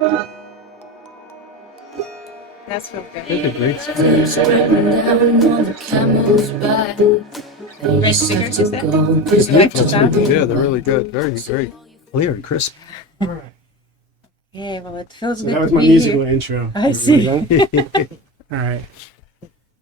That's real good. That's a great song. Great speakers, you said? These You like the headphones sound? are- Yeah, they're really good. Very, very clear and crisp. All right. Yeah, well, it feels So good that was to my be musical here. intro. I see. All right.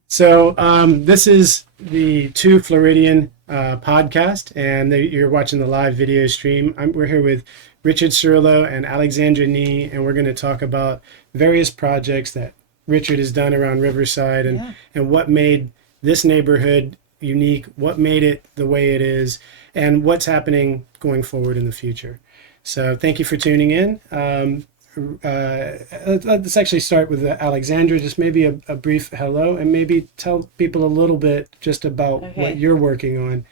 So this is the Two Floridian podcast, and you're watching the live video stream. We're here with Richard Ceriello and Alexandra Nee, and we're going to talk about various projects that Richard has done around Riverside and what made this neighborhood unique, what made it the way it is, and what's happening going forward in the future. So thank you for tuning in. Let's actually start with Alexandra, just maybe a brief hello, and maybe tell people a little bit just about what you're working on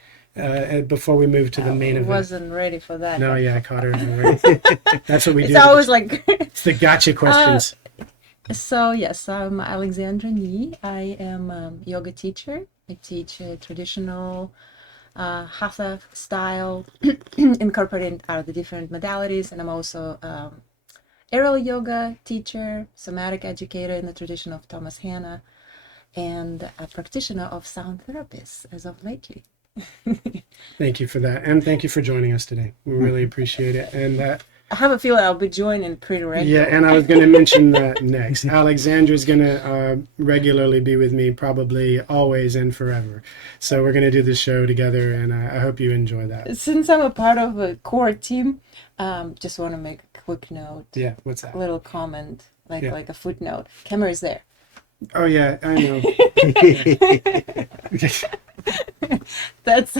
before we move to the main event. I wasn't ready for that. No, yeah, I caught her. Right. That's what we do. It's always like... It's the gotcha questions. So, yes, I'm Alexandra Nee. I am a yoga teacher. I teach traditional Hatha style, incorporating the different modalities, and I'm also aerial yoga teacher, somatic educator in the tradition of Thomas Hanna, and a practitioner of sound therapists as of lately. Thank you for that, and thank you for joining us today. We really appreciate it. And I have a feeling I'll be joining pretty regularly. yeah, and I was going to mention that next. Alexandra's going to regularly be with me, probably always and forever. So we're going to do this show together, and I hope you enjoy that. Since I'm a part of a core team, just want to make a quick note. Yeah, what's that? A little comment, like a footnote. Camera is there. Oh yeah, I know. That's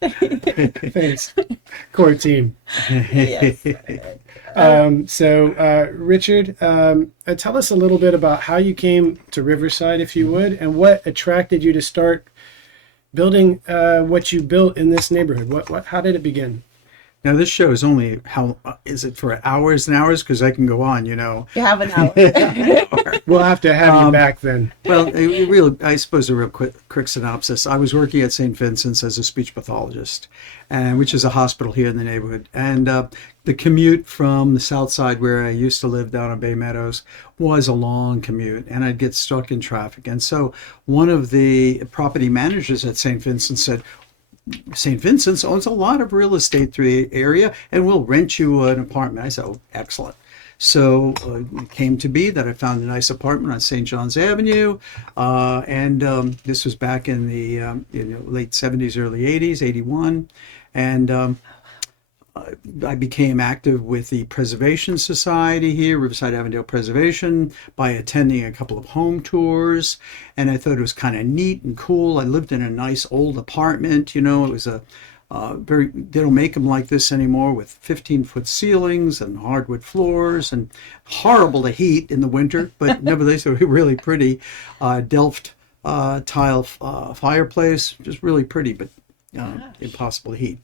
Thanks, core team. yes. So Richard, tell us a little bit about how you came to Riverside, if you would, and what attracted you to start building what you built in this neighborhood. How did it begin? Now, this show is only, how is it for hours and hours? Because I can go on, you know. You have an hour. We'll have to have you back then. Well, I suppose a real quick synopsis. I was working at St. Vincent's as a speech pathologist, which is a hospital here in the neighborhood. And the commute from the south side where I used to live down on Bay Meadows was a long commute, and I'd get stuck in traffic. And so one of the property managers at St. Vincent's said, St. Vincent's owns a lot of real estate through the area and we'll rent you an apartment. I said, oh, excellent. So it came to be that I found a nice apartment on St. John's Avenue. This was back in the late 70s, early 80s, 81. And I became active with the Preservation Society here, Riverside Avondale Preservation, by attending a couple of home tours. And I thought it was kind of neat and cool. I lived in a nice old apartment, you know, it was a they don't make them like this anymore, with 15-foot ceilings and hardwood floors and horrible to heat in the winter, but nevertheless, they were really pretty. Delft tile fireplace, just really pretty, but impossible to heat.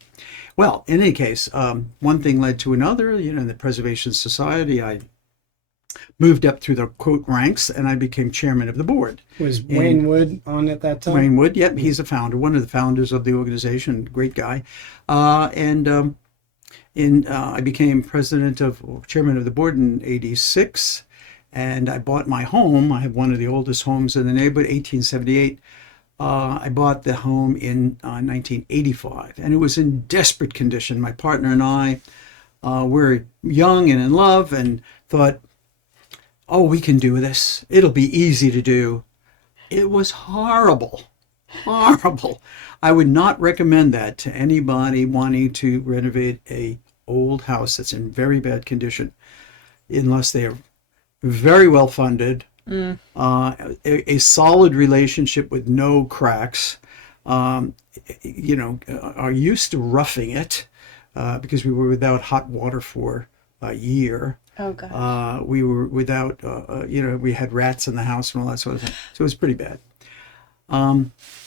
Well, in any case, one thing led to another. You know, in the Preservation Society, I moved up through the quote ranks, and I became chairman of the board. Was Wayne Wood on at that time? Wayne Wood, yep, he's a founder, one of the founders of the organization, great guy. I became chairman of the board in '86, and I bought my home. I have one of the oldest homes in the neighborhood, 1878. I bought the home in 1985, and it was in desperate condition. My partner and I were young and in love and thought, oh, we can do this. It'll be easy to do. It was horrible, horrible. I would not recommend that to anybody wanting to renovate a old house that's in very bad condition, unless they are very well funded, a solid relationship with no cracks, are used to roughing it, because we were without hot water for a year. Oh, gosh. We were without, we had rats in the house and all that sort of thing. So it was pretty bad.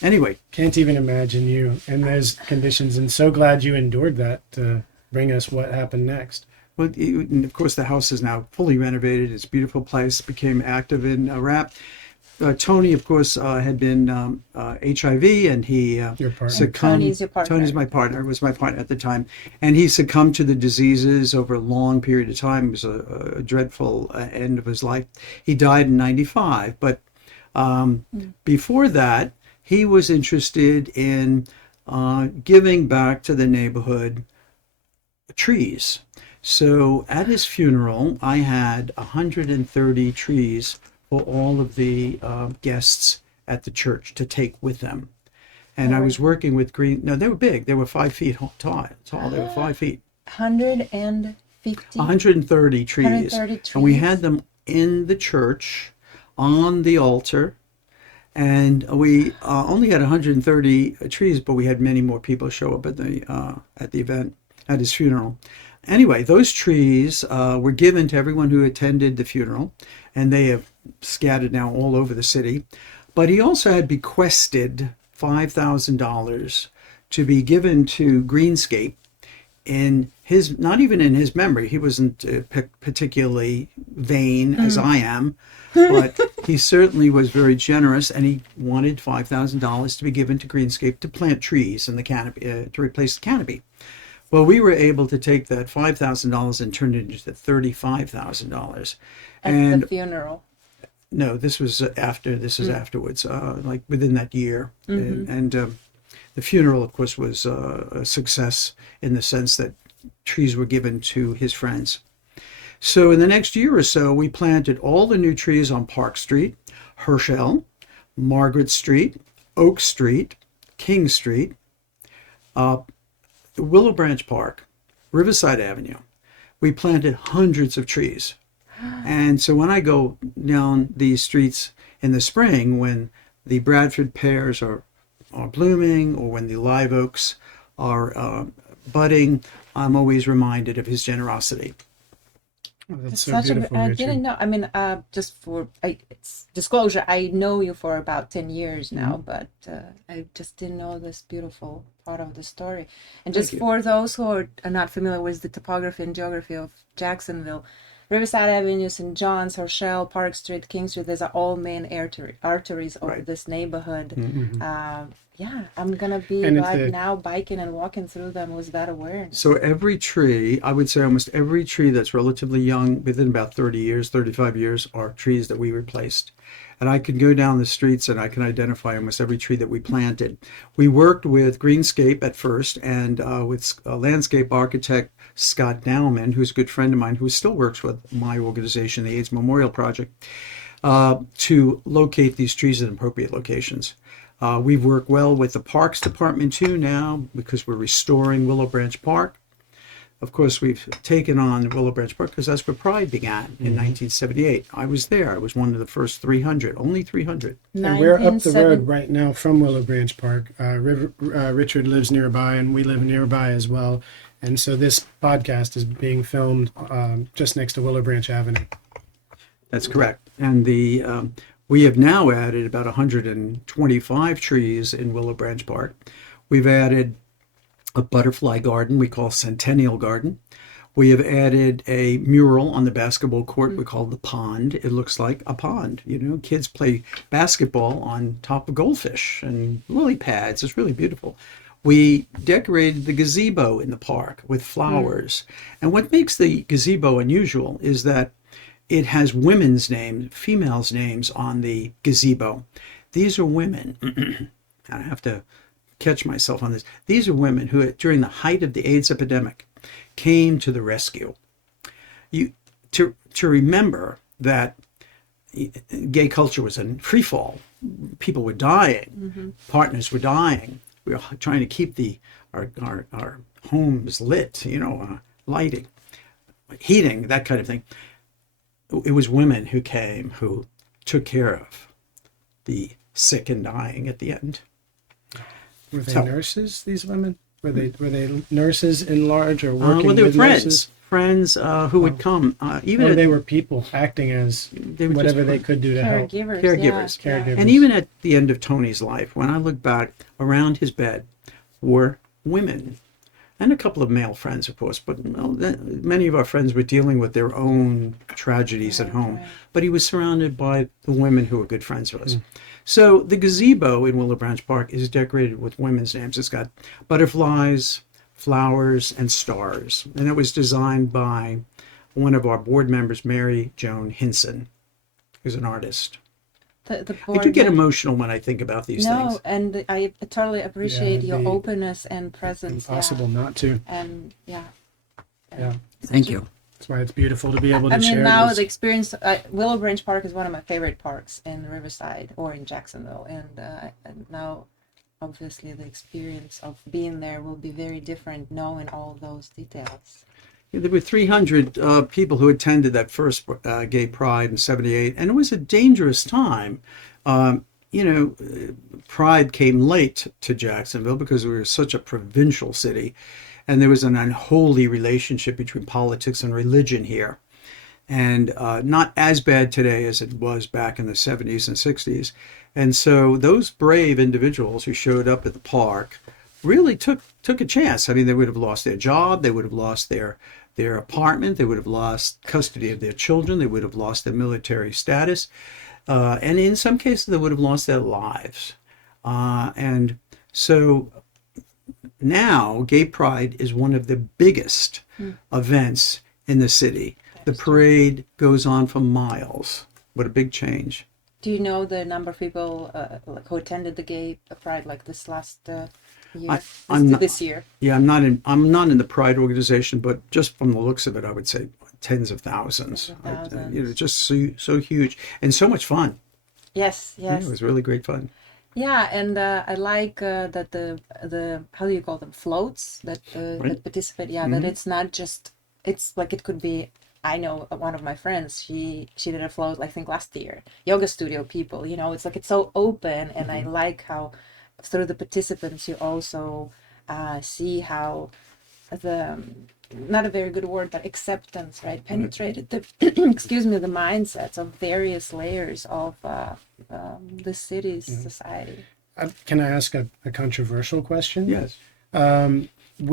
Anyway. Can't even imagine you in those conditions, and so glad you endured that to bring us what happened next. Well, and of course, the house is now fully renovated. It's a beautiful place. Became active in rap. Tony, of course, had been HIV, and he Your partner. succumbed. Tony's your partner. Tony's my partner. Was my partner at the time, and he succumbed to the diseases over a long period of time. It was a dreadful end of his life. He died in '95, but before that, he was interested in giving back to the neighborhood trees. So at his funeral, I had 130 trees for all of the guests at the church to take with them. And I was working with green. No, they were big. They were 5 feet tall. They were 5 feet. 150. 130 trees. 130 trees. And we had them in the church on the altar. And we only had 130 trees, but we had many more people show up at the event, at his funeral. Anyway, those trees were given to everyone who attended the funeral, and they have scattered now all over the city. But he also had bequested $5,000 to be given to Greenscape in his, not even in his memory. He wasn't particularly vain as I am, but he certainly was very generous, and he wanted $5,000 to be given to Greenscape to plant trees in the canopy, to replace the canopy. Well, we were able to take that $5,000 and turn it into $35,000. At the funeral. No, this was after. This is afterwards, like within that year. And the funeral, of course, was a success in the sense that trees were given to his friends. So in the next year or so, we planted all the new trees on Park Street, Herschel, Margaret Street, Oak Street, King Street, Willow Branch Park, Riverside Avenue. We planted hundreds of trees. And so when I go down these streets in the spring, when the Bradford pears are blooming, or when the live oaks are budding, I'm always reminded of his generosity. Oh, that's It's so such beautiful, I Richard. didn't know. I mean, just for it's disclosure, I know you for about 10 years now, but I just didn't know this beautiful part of the story. And just Thank you. for those who are not familiar with the topography and geography of Jacksonville, Riverside Avenue, St. John's, Herschel, Park Street, King Street, these are all main arteries of Right. this neighborhood. Yeah, I'm going to be And it's like now biking and walking through them with that awareness. So every tree, I would say almost every tree that's relatively young, within about 30 years, 35 years, are trees that we replaced. And I can go down the streets and I can identify almost every tree that we planted. We worked with Greenscape at first, and with landscape architect Scott Nauman, who's a good friend of mine, who still works with my organization, the AIDS Memorial Project, to locate these trees at appropriate locations. We've worked well with the Parks Department too now, because we're restoring Willow Branch Park. Of course, we've taken on Willow Branch Park because that's where Pride began in 1978. I was there. I was one of the first 300, only 300. And we're up the 1970 road right now from Willow Branch Park. Richard lives nearby, and we live nearby as well. And so this podcast is being filmed just next to Willow Branch Avenue. That's correct. And we have now added about 125 trees in Willow Branch Park. We've added a butterfly garden we call Centennial Garden. We have added a mural on the basketball court we call the Pond. It looks like a pond. You know, kids play basketball on top of goldfish and lily pads. It's really beautiful. We decorated the gazebo in the park with flowers. And what makes the gazebo unusual is that it has women's names, females' names on the gazebo. These are women. I have to catch myself on this. These are women who, during the height of the AIDS epidemic, came to the rescue. To remember that gay culture was in free fall. People were dying. Partners were dying. We were trying to keep our homes lit, lighting, heating, that kind of thing. It was women who came, who took care of the sick and dying at the end. Were they So- nurses, these women? Were they nurses in large or working Well, they were with friends. nurses? Friends who would come, even Or at, they were people acting as they were whatever just they could do to help. Caregivers. Caregivers. Yeah. Caregivers. And even at the end of Tony's life, when I look back, around his bed were women. and a couple of male friends, of course. But many of our friends were dealing with their own tragedies at Right, home. right. But he was surrounded by the women who were good friends of us. So the gazebo in Willow Branch Park is decorated with women's names. It's got butterflies, flowers, and stars. And it was designed by one of our board members, Mary Joan Hinson, who's an artist. The I do board get mem- emotional when I think about these No, things. and I totally appreciate it'd your be openness and presence. Impossible not to. And Yeah. Thank you. That's why it's beautiful to be able to I mean, share now this. the experience, Willow Branch Park is one of my favorite parks in Riverside or in Jacksonville. And now, obviously, the experience of being there will be very different knowing all those details. There were 300 people who attended that first Gay Pride in '78, and it was a dangerous time. Pride came late to Jacksonville because we were such a provincial city, and there was an unholy relationship between politics and religion here. And not as bad today as it was back in the '70s and '60s. And so those brave individuals who showed up at the park really took a chance. I mean, they would have lost their job, they would have lost their apartment, they would have lost custody of their children, they would have lost their military status, and in some cases they would have lost their lives. And so now Gay Pride is one of the biggest events in the city. The parade goes on for miles. What a big change. Do you know the number of people who attended the Gay Pride like this last year? This year? Yeah, I'm not in the Pride organization, but just from the looks of it, I would say tens of thousands. Just so huge and so much fun. Yes, Yeah, yes. it was really great fun. Yeah, and I like that the how do you call them, floats that Right. that participate. Yeah, that it's not just, it's like it could be. I know one of my friends. She did a float, I think last year. Yoga studio people. It's like it's so open, and I like how through the participants you also see how the not a very good word, but acceptance, right, penetrated the excuse me, the mindsets of various layers of the city's society. Can I ask a controversial question? Yes.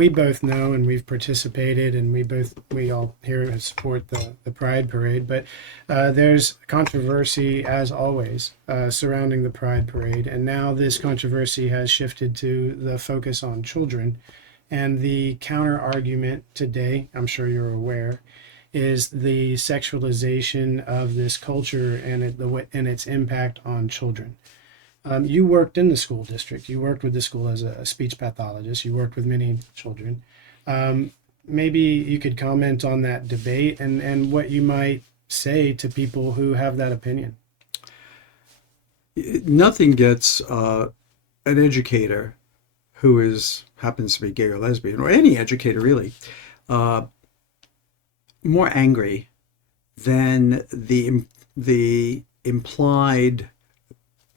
We both know, and we've participated, and we all here support the Pride Parade, but there's controversy, as always, surrounding the Pride Parade, and now this controversy has shifted to the focus on children. And the counter argument today, I'm sure you're aware, is the sexualization of this culture and its impact on children. You worked in the school district. You worked with the school as a speech pathologist. You worked with many children. Maybe you could comment on that debate and what you might say to people who have that opinion. Nothing gets an educator who happens to be gay or lesbian, or any educator really, more angry than the implied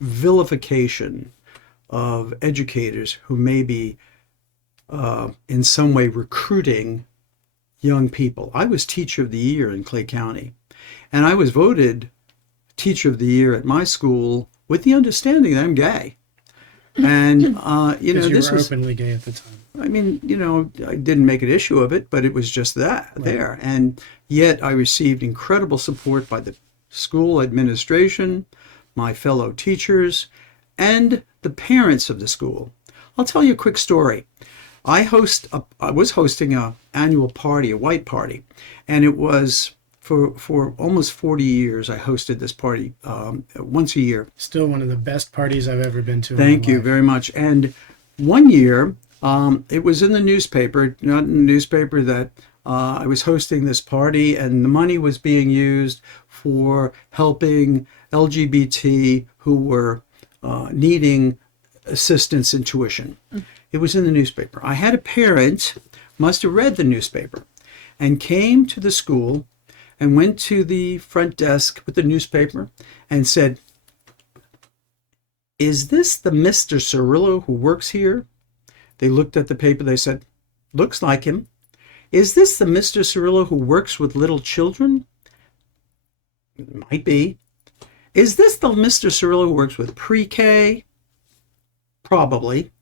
vilification of educators who may be in some way recruiting young people. I was teacher of the year in Clay County, and I was voted teacher of the year at my school with the understanding that I'm gay. And This was openly gay at the time. I mean, I didn't make an issue of it, but it was just that there. And yet I received incredible support by the school administration, my fellow teachers, and the parents of the school. I'll tell you a quick story. I was hosting an annual party, a white party, and it was for almost 40 years. I hosted this party once a year. Still one of the best parties I've ever been to. Thank you very much. And one year, it was in the newspaper, not in the newspaper, that I was hosting this party, and the money was being used for helping LGBT who were needing assistance in tuition. It was in the newspaper. I had a parent, must have read the newspaper, and came to the school and went to the front desk with the newspaper and said, "Is this the Mr. Ceriello who works here?" They looked at the paper. They said, "Looks like him." "Is this the Mr. Ceriello who works with little children?" "Might be." "Is this the Mr. Ceriello who works with pre-K?" "Probably."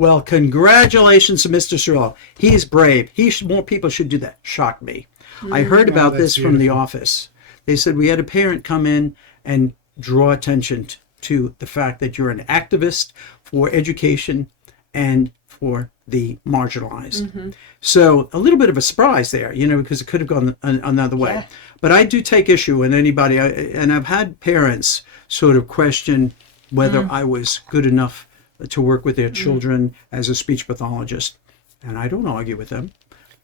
Well, congratulations to Mr. Ceriello. He is brave. More people should do that. Shocked me. I heard Oh, about that's this from the beautiful. office. They said we had a parent come in and draw attention to the fact that you're an activist for education and for the marginalized. So a little bit of a surprise there, because it could have gone another way. Yeah. But I do take issue with anybody, and I've had parents sort of question whether I was good enough to work with their children as a speech pathologist. And I don't argue with them,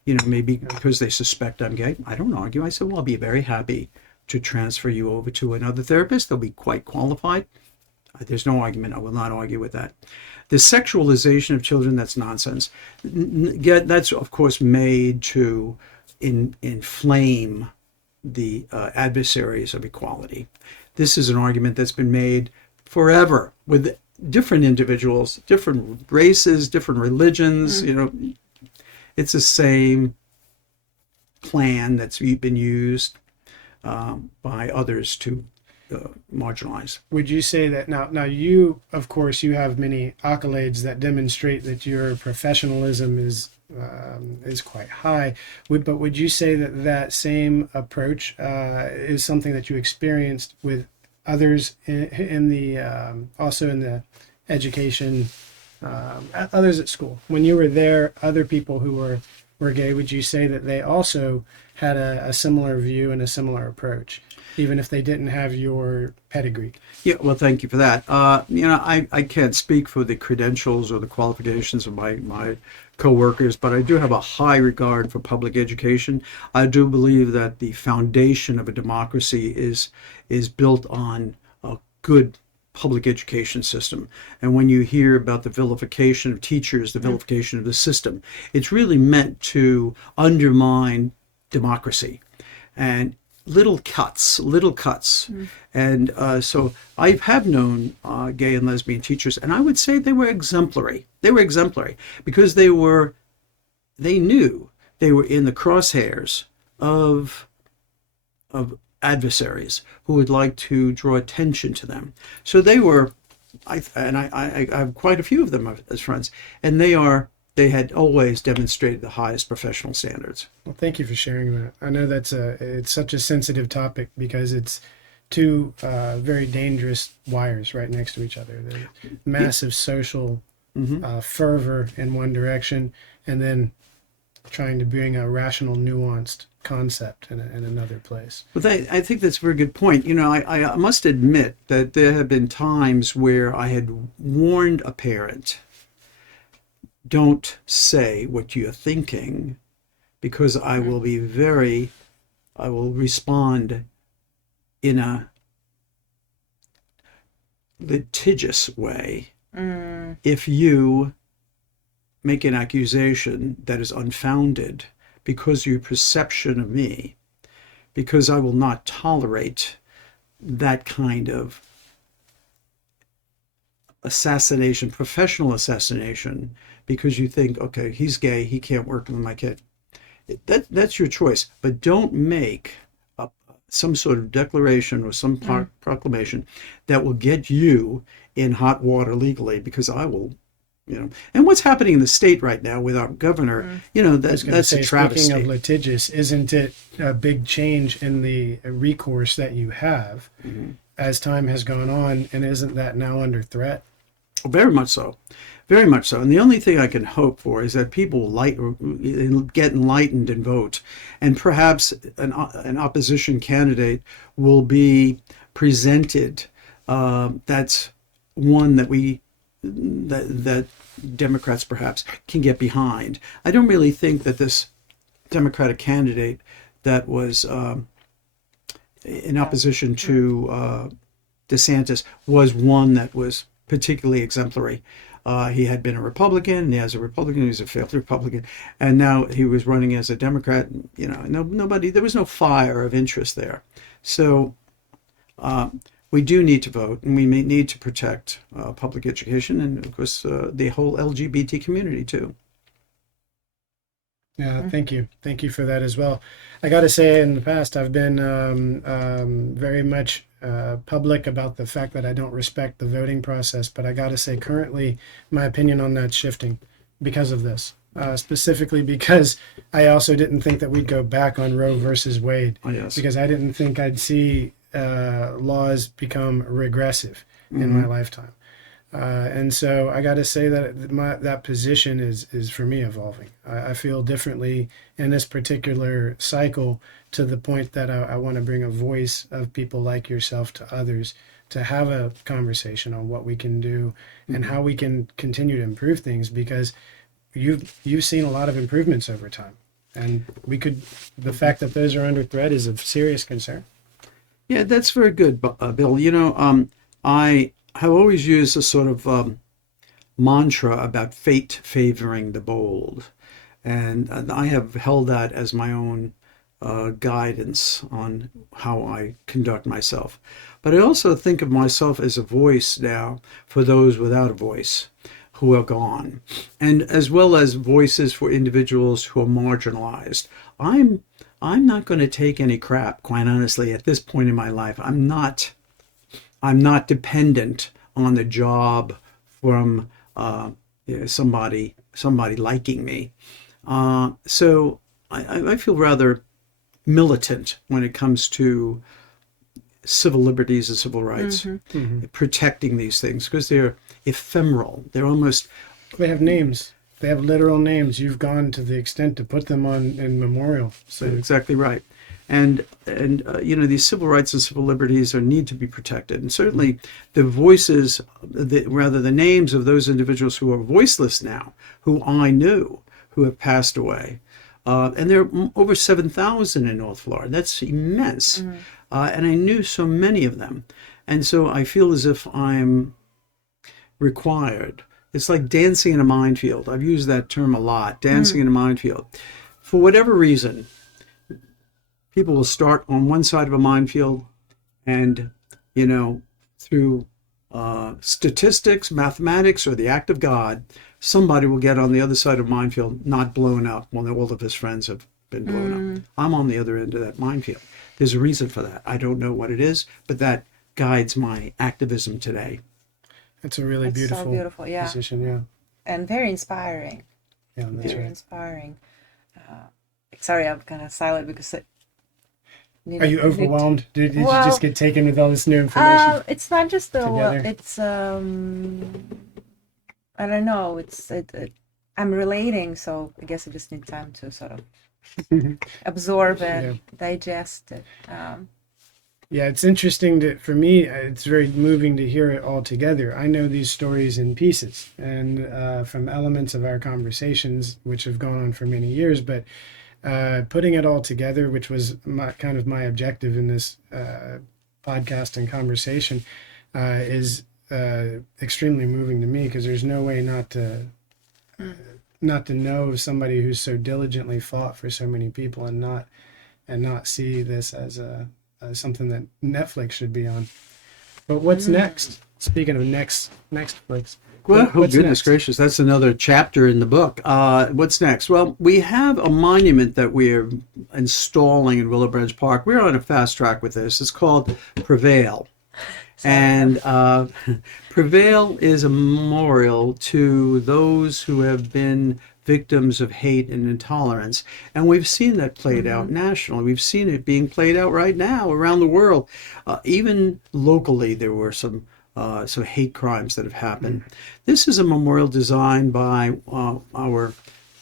maybe because they suspect I'm gay. I don't argue. I said, well, I'll be very happy to transfer you over to another therapist. They'll be quite qualified. There's no argument. I will not argue with that. The sexualization of children, that's nonsense. That's, of course, made to inflame the adversaries of equality. This is an argument that's been made forever with different individuals, different races, different religions. It's the same plan that's been used by others to marginalize. Would you say that now you, of course, you have many accolades that demonstrate that your professionalism is quite high. But would you say that that same approach is something that you experienced with others in the also in the education, others at school when you were there? Other people who were gay, would you say that they also had a similar view and a similar approach, even if they didn't have your pedigree? Yeah, well, thank you for that. I can't speak for the credentials or the qualifications of my co-workers, but I do have a high regard for public education. I do believe that the foundation of a democracy is built on a good public education system. And when you hear about the vilification of teachers, the vilification of the system, it's really meant to undermine democracy. And little cuts. And so I have known gay and lesbian teachers, and I would say they were exemplary. They were exemplary because they knew they were in the crosshairs of adversaries who would like to draw attention to them. So they were, I have quite a few of them as friends, and they had always demonstrated the highest professional standards. Well, thank you for sharing that. I know it's such a sensitive topic because it's two very dangerous wires right next to each other. The massive social fervor in one direction, and then trying to bring a rational, nuanced concept in another place. But I think that's a very good point. I must admit that there have been times where I had warned a parent, don't say what you're thinking, because I will respond in a litigious way if you make an accusation that is unfounded because of your perception of me, because I will not tolerate that kind of assassination, professional assassination, because you think, okay, he's gay, he can't work with my kid. That's your choice, but don't make some sort of declaration or some proclamation that will get you in hot water legally, because I will, And what's happening in the state right now with our governor, that's a travesty. Speaking of litigious, isn't it a big change in the recourse that you have as time has gone on, and isn't that now under threat? Very much so. Very much so. And the only thing I can hope for is that people get enlightened and vote. And perhaps an opposition candidate will be presented that's one that Democrats perhaps can get behind. I don't really think that this Democratic candidate that was in opposition to DeSantis was one that was particularly exemplary. He had been a Republican, and as a Republican, he was a failed Republican, and now he was running as a Democrat. There was no fire of interest there. So we do need to vote, and we may need to protect public education, and of course the whole LGBT community too. Yeah, thank you. Thank you for that as well. I got to say, in the past, I've been very much public about the fact that I don't respect the voting process, but I got to say, currently, my opinion on that's shifting because of this. Specifically because I also didn't think that we'd go back on Roe versus Wade, Oh, yes. because I didn't think I'd see laws become regressive in my lifetime. And so I got to say that that position is for me evolving. I feel differently in this particular cycle, to the point that I want to bring a voice of people like yourself to others, to have a conversation on what we can do and how we can continue to improve things, because you've seen a lot of improvements over time, and the fact that those are under threat is of serious concern. Yeah, that's very good, Bill. I have always used a sort of mantra about fate favoring the bold. And I have held that as my own guidance on how I conduct myself. But I also think of myself as a voice now for those without a voice who are gone, and as well as voices for individuals who are marginalized. I'm not going to take any crap, quite honestly, at this point in my life. I'm not dependent on the job from somebody liking me. So I feel rather militant when it comes to civil liberties and civil rights, protecting these things, because they're ephemeral. They're almost... They have names. They have literal names. You've gone to the extent to put them on in memorial. So exactly right. And these civil rights and civil liberties need to be protected. And certainly the voices, the names of those individuals who are voiceless now, who I knew, who have passed away. And there are over 7,000 in North Florida. That's immense. And I knew so many of them. And so I feel as if I'm required. It's like dancing in a minefield. I've used that term a lot, dancing in a minefield. For whatever reason, people will start on one side of a minefield, and, through statistics, mathematics, or the act of God, somebody will get on the other side of a minefield, not blown up when all of his friends have been blown up. I'm on the other end of that minefield. There's a reason for that. I don't know what it is, but that guides my activism today. It's a really beautiful, so beautiful, yeah. position, yeah. And very inspiring. Yeah, that's Very right. inspiring. Sorry, I'm kind of silent because Are you overwhelmed? Did you just get taken with all this new information? It's not just together? it's I don't know. I'm relating, so I guess I just need time to sort of absorb it, digest it. Yeah, it's interesting for me, it's very moving to hear it all together. I know these stories in pieces and from elements of our conversations, which have gone on for many years, but putting it all together, which was my objective in this podcast and conversation, is extremely moving to me, because there's no way not to know of somebody who's so diligently fought for so many people, and not see this as something that Netflix should be on. But what's next? Speaking of Netflix. Well, What's goodness next? gracious, that's another chapter in the book. What's next? Well, we have a monument that we're installing in Willow Branch Park. We're on a fast track with this. It's called Prevail. And Prevail is a memorial to those who have been victims of hate and intolerance. And we've seen that played out nationally. We've seen it being played out right now around the world. Even locally, there were some hate crimes that have happened. This is a memorial designed by our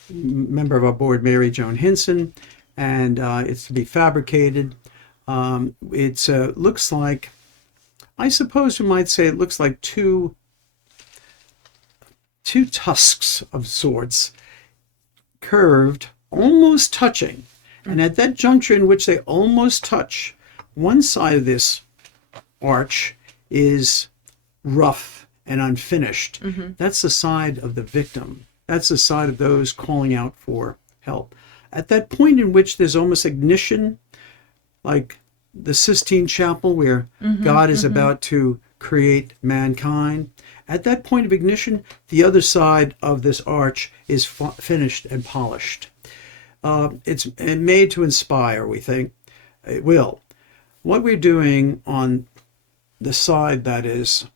member of our board, Mary Joan Hinson, and it's to be fabricated. It looks like, I suppose you might say, it looks like two tusks of sorts, curved, almost touching. And at that juncture in which they almost touch, one side of this arch is rough and unfinished. That's the side of the victim. That's the side of those calling out for help. At that point in which there's almost ignition, like the Sistine Chapel, where God is about to create mankind, at that point of ignition, the other side of this arch is finished and polished. it's made to inspire, we think. It will. What we're doing on the side that is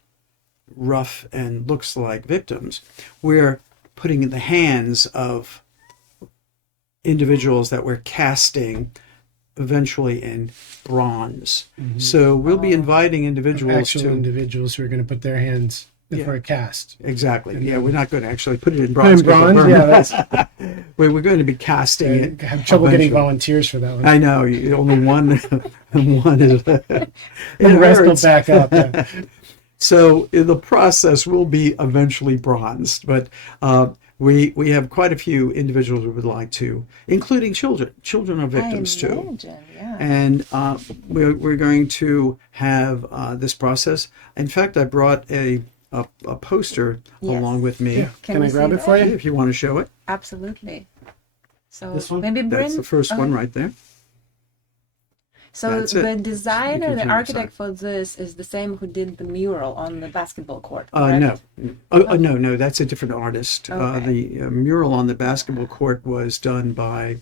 rough and looks like victims, we're putting in the hands of individuals that we're casting eventually in bronze. So we'll be inviting individuals Actual to individuals who are going to put their hands for a cast. exactly. And Yeah, then- we're not going to actually put it in Put in bronze. 'cause we'll bronze, burn yeah, it. that's. We're going to be casting I it. have trouble getting eventually. volunteers for that one. I know. Only one. One is. And the rest will hurts. back up. Yeah. So the process will be eventually bronzed, but we have quite a few individuals we would like to, including children. Children are victims I too, imagine, yeah. and we're going to have this process. In fact, I brought a poster Yes. along with me. Yeah. Can we I grab see it for that? you? If you want to show it, Absolutely. So This one? maybe that's the first one right there. So That's it. the You designer, can the turn it architect for this is the same who did the mural on the basketball court. No, correct? no, that's a different artist. Okay. The mural on the basketball court was done by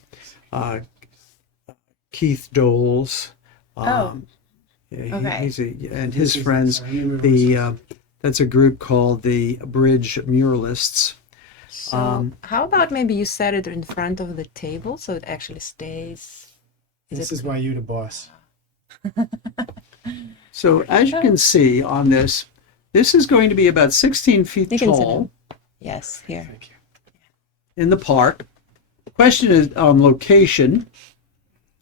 Keith Doles. Oh. Yeah, Okay. and his This is- friends. I remember The that's a group called the Bridge Muralists. So how about maybe you set it in front of the table so it actually stays? This is why you the boss. So as you can see on this, this is going to be about 16 feet You can sit tall down. Yes, here. Thank you. in the park. The question is on location.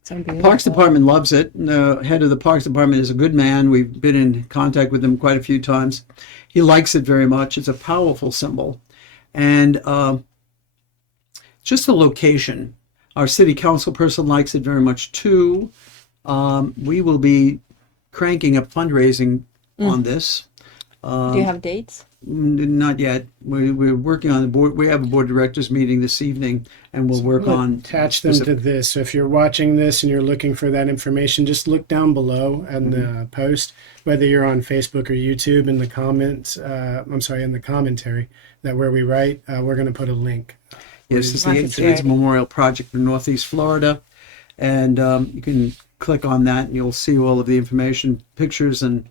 So beautiful. Parks Department loves it. The head of the Parks Department is a good man. We've been in contact with him quite a few times. He likes it very much. It's a powerful symbol. And just the location. Our city council person likes it very much too. We will be cranking up fundraising on this. Do you have dates? Not yet. We're working on the board. We have a board of directors meeting this evening, and we'll work We'll on attach them to this. So if you're watching this and you're looking for that information, just look down below and the post, whether you're on Facebook or YouTube, in the comments. In the commentary that where we write, we're going to put a link. Yes, it's Once the it's AIDS ready. Memorial Project in Northeast Florida, and you can click on that, and you'll see all of the information, pictures, and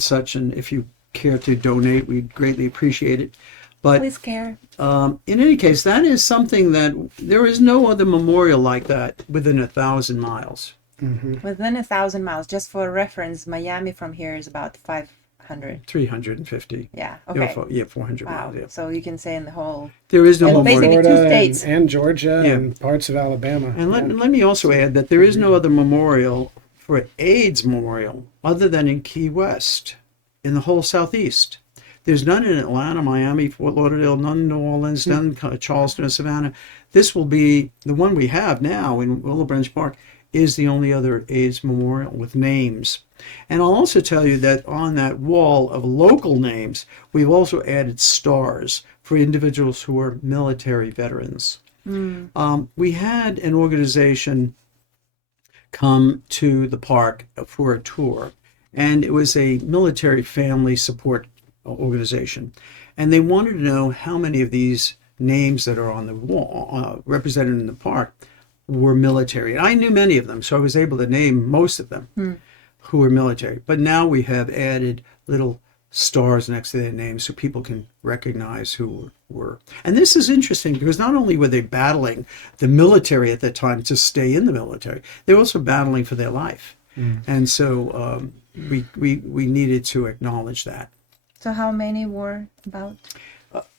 such. And if you care to donate, we'd greatly appreciate it. But Please care. in any case, that is something that there is no other memorial like that within 1,000 miles. Within 1,000 miles, just for reference, Miami from here is about 500. 350. Yeah. Yeah, Okay. 400 Wow. miles. Yeah. So you can say in the whole. There is no And memorial. basically two Florida states. and Georgia Yeah. and parts of Alabama. And Yeah. let me also add that there is no other memorial for AIDS memorial other than in Key West, in the whole Southeast. There's none in Atlanta, Miami, Fort Lauderdale, none in New Orleans, none in Charleston or Savannah. This will be the one we have now in Willow Branch Park is the only other AIDS memorial with names. And I'll also tell you that on that wall of local names, we've also added stars for individuals who are military veterans. We had an organization come to the park for a tour, and it was a military family support organization, and they wanted to know how many of these names that are on the wall represented in the park were military. And I knew many of them, so I was able to name most of them who were military. But now we have added little stars next to their names so people can recognize who were. And this is interesting because not only were they battling the military at that time to stay in the military, they were also battling for their life. And so we needed to acknowledge that. So how many were about?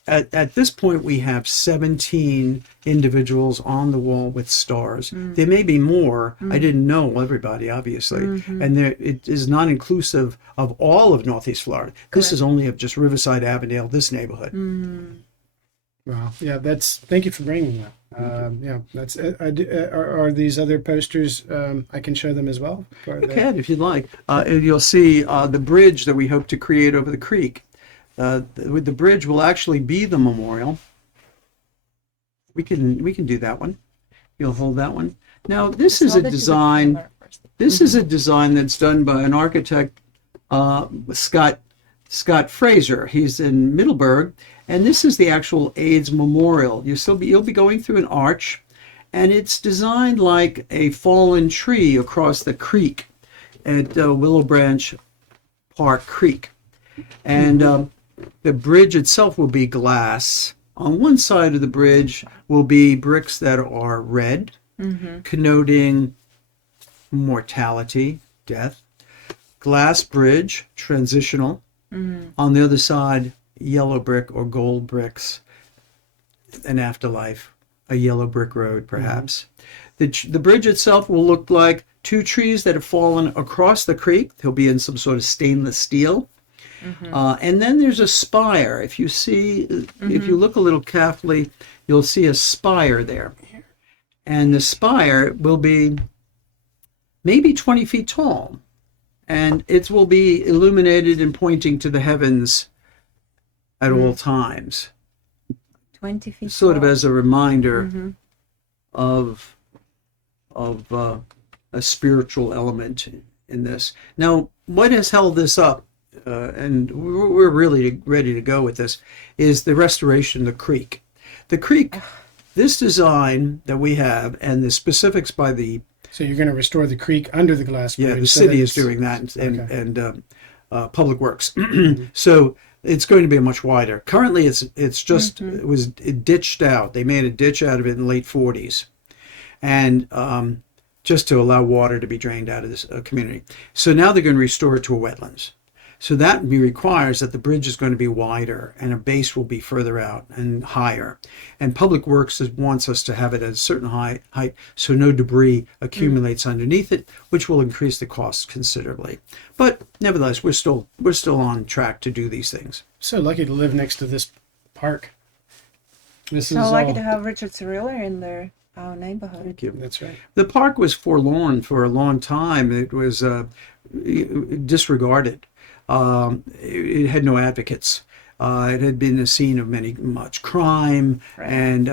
At this point, we have 17 individuals on the wall with stars. There may be more. I didn't know everybody, obviously. And it is not inclusive of all of Northeast Florida. This is only of just Riverside, Avondale, this neighborhood. Wow. Yeah, thank you for bringing that. Yeah, that's are these other posters, I can show them as well? You can, if you'd like. And you'll see the bridge that we hope to create over the creek. With the bridge will actually be the memorial. We can do that one. You'll hold that one. Now this is a design. This is a design that's done by an architect, Scott Fraser. He's in Middleburg, and this is the actual AIDS memorial. You'll be going through an arch, and it's designed like a fallen tree across the creek at Willow Branch Park Creek. And the bridge itself will be glass. On one side of the bridge will be bricks that are red, connoting mortality, death. Glass bridge, transitional. On the other side, yellow brick or gold bricks, an afterlife, a yellow brick road, perhaps. The bridge itself will look like two trees that have fallen across the creek. They'll be in some sort of stainless steel. And then there's a spire. If you look a little carefully, you'll see a spire there. And the spire will be maybe 20 feet tall. And it will be illuminated and pointing to the heavens at all times. 20 feet Sort of tall. as a reminder of a spiritual element in this. Now, what has held this up, and we're really ready to go with this, is the restoration of the creek. The creek, this design that we have, and the specifics by the So you're going to restore the creek under the glass bridge. the so city that is doing that, and Okay. and Public Works. So it's going to be much wider. Currently, it's just it was ditched out. They made a ditch out of it in the late 40s, and just to allow water to be drained out of this community. So now they're going to restore it to a wetlands. So that requires that the bridge is going to be wider and a base will be further out and higher. And Public Works wants us to have it at a certain height so no debris accumulates underneath it, which will increase the cost considerably. But nevertheless, we're still on track to do these things. So lucky to live next to this park. This is So lucky all, to have Richard Ceriello in our neighborhood. Thank you. That's right. The park was forlorn for a long time. It was disregarded. It had no advocates. It had been a scene of much crime, Right. and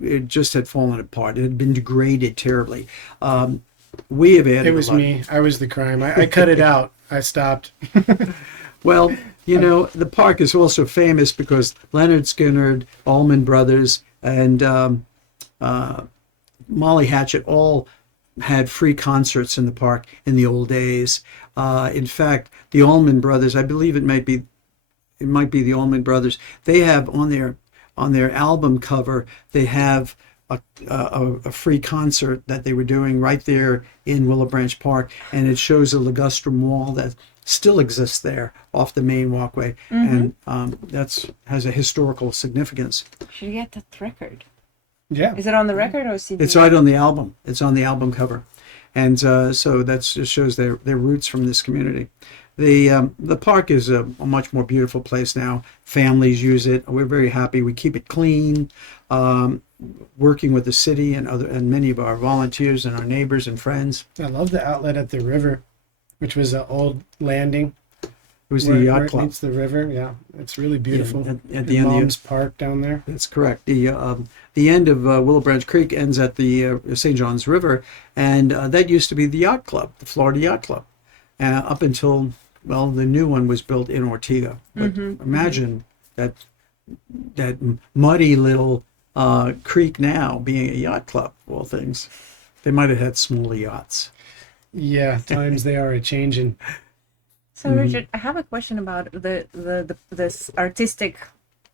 it just had fallen apart. It had been degraded terribly. We have added It was a lot. me. I was the crime. I cut it out. I stopped. Well, the park is also famous because Leonard Skinner, Allman Brothers, and Molly Hatchet all had free concerts in the park in the old days. In fact, the Allman Brothers, I believe it might be the Allman Brothers. They have on their album cover, they have a free concert that they were doing right there in Willow Branch Park, and it shows a ligustrum wall that still exists there off the main walkway, and has a historical significance. Should get that record. Yeah. Is it on the record or CD? It's right on the album. It's on the album cover, and so that just shows their roots from this community. The park is a much more beautiful place now. Families use it. We're very happy. We keep it clean. Working with the city and many of our volunteers and our neighbors and friends. I love the outlet at the river, which was an old landing. It was where, the where yacht it club. meets the river. Yeah, it's really beautiful. at And the end of the- Mom's Park down there. That's correct. The end of Willow Branch Creek ends at the St. John's River, and that used to be the yacht club, the Florida Yacht Club, up until the new one was built in Ortega. But imagine that muddy little creek now being a yacht club. Of all things, they might have had smaller yachts. Yeah, times they are a changing. So Richard, I have a question about this artistic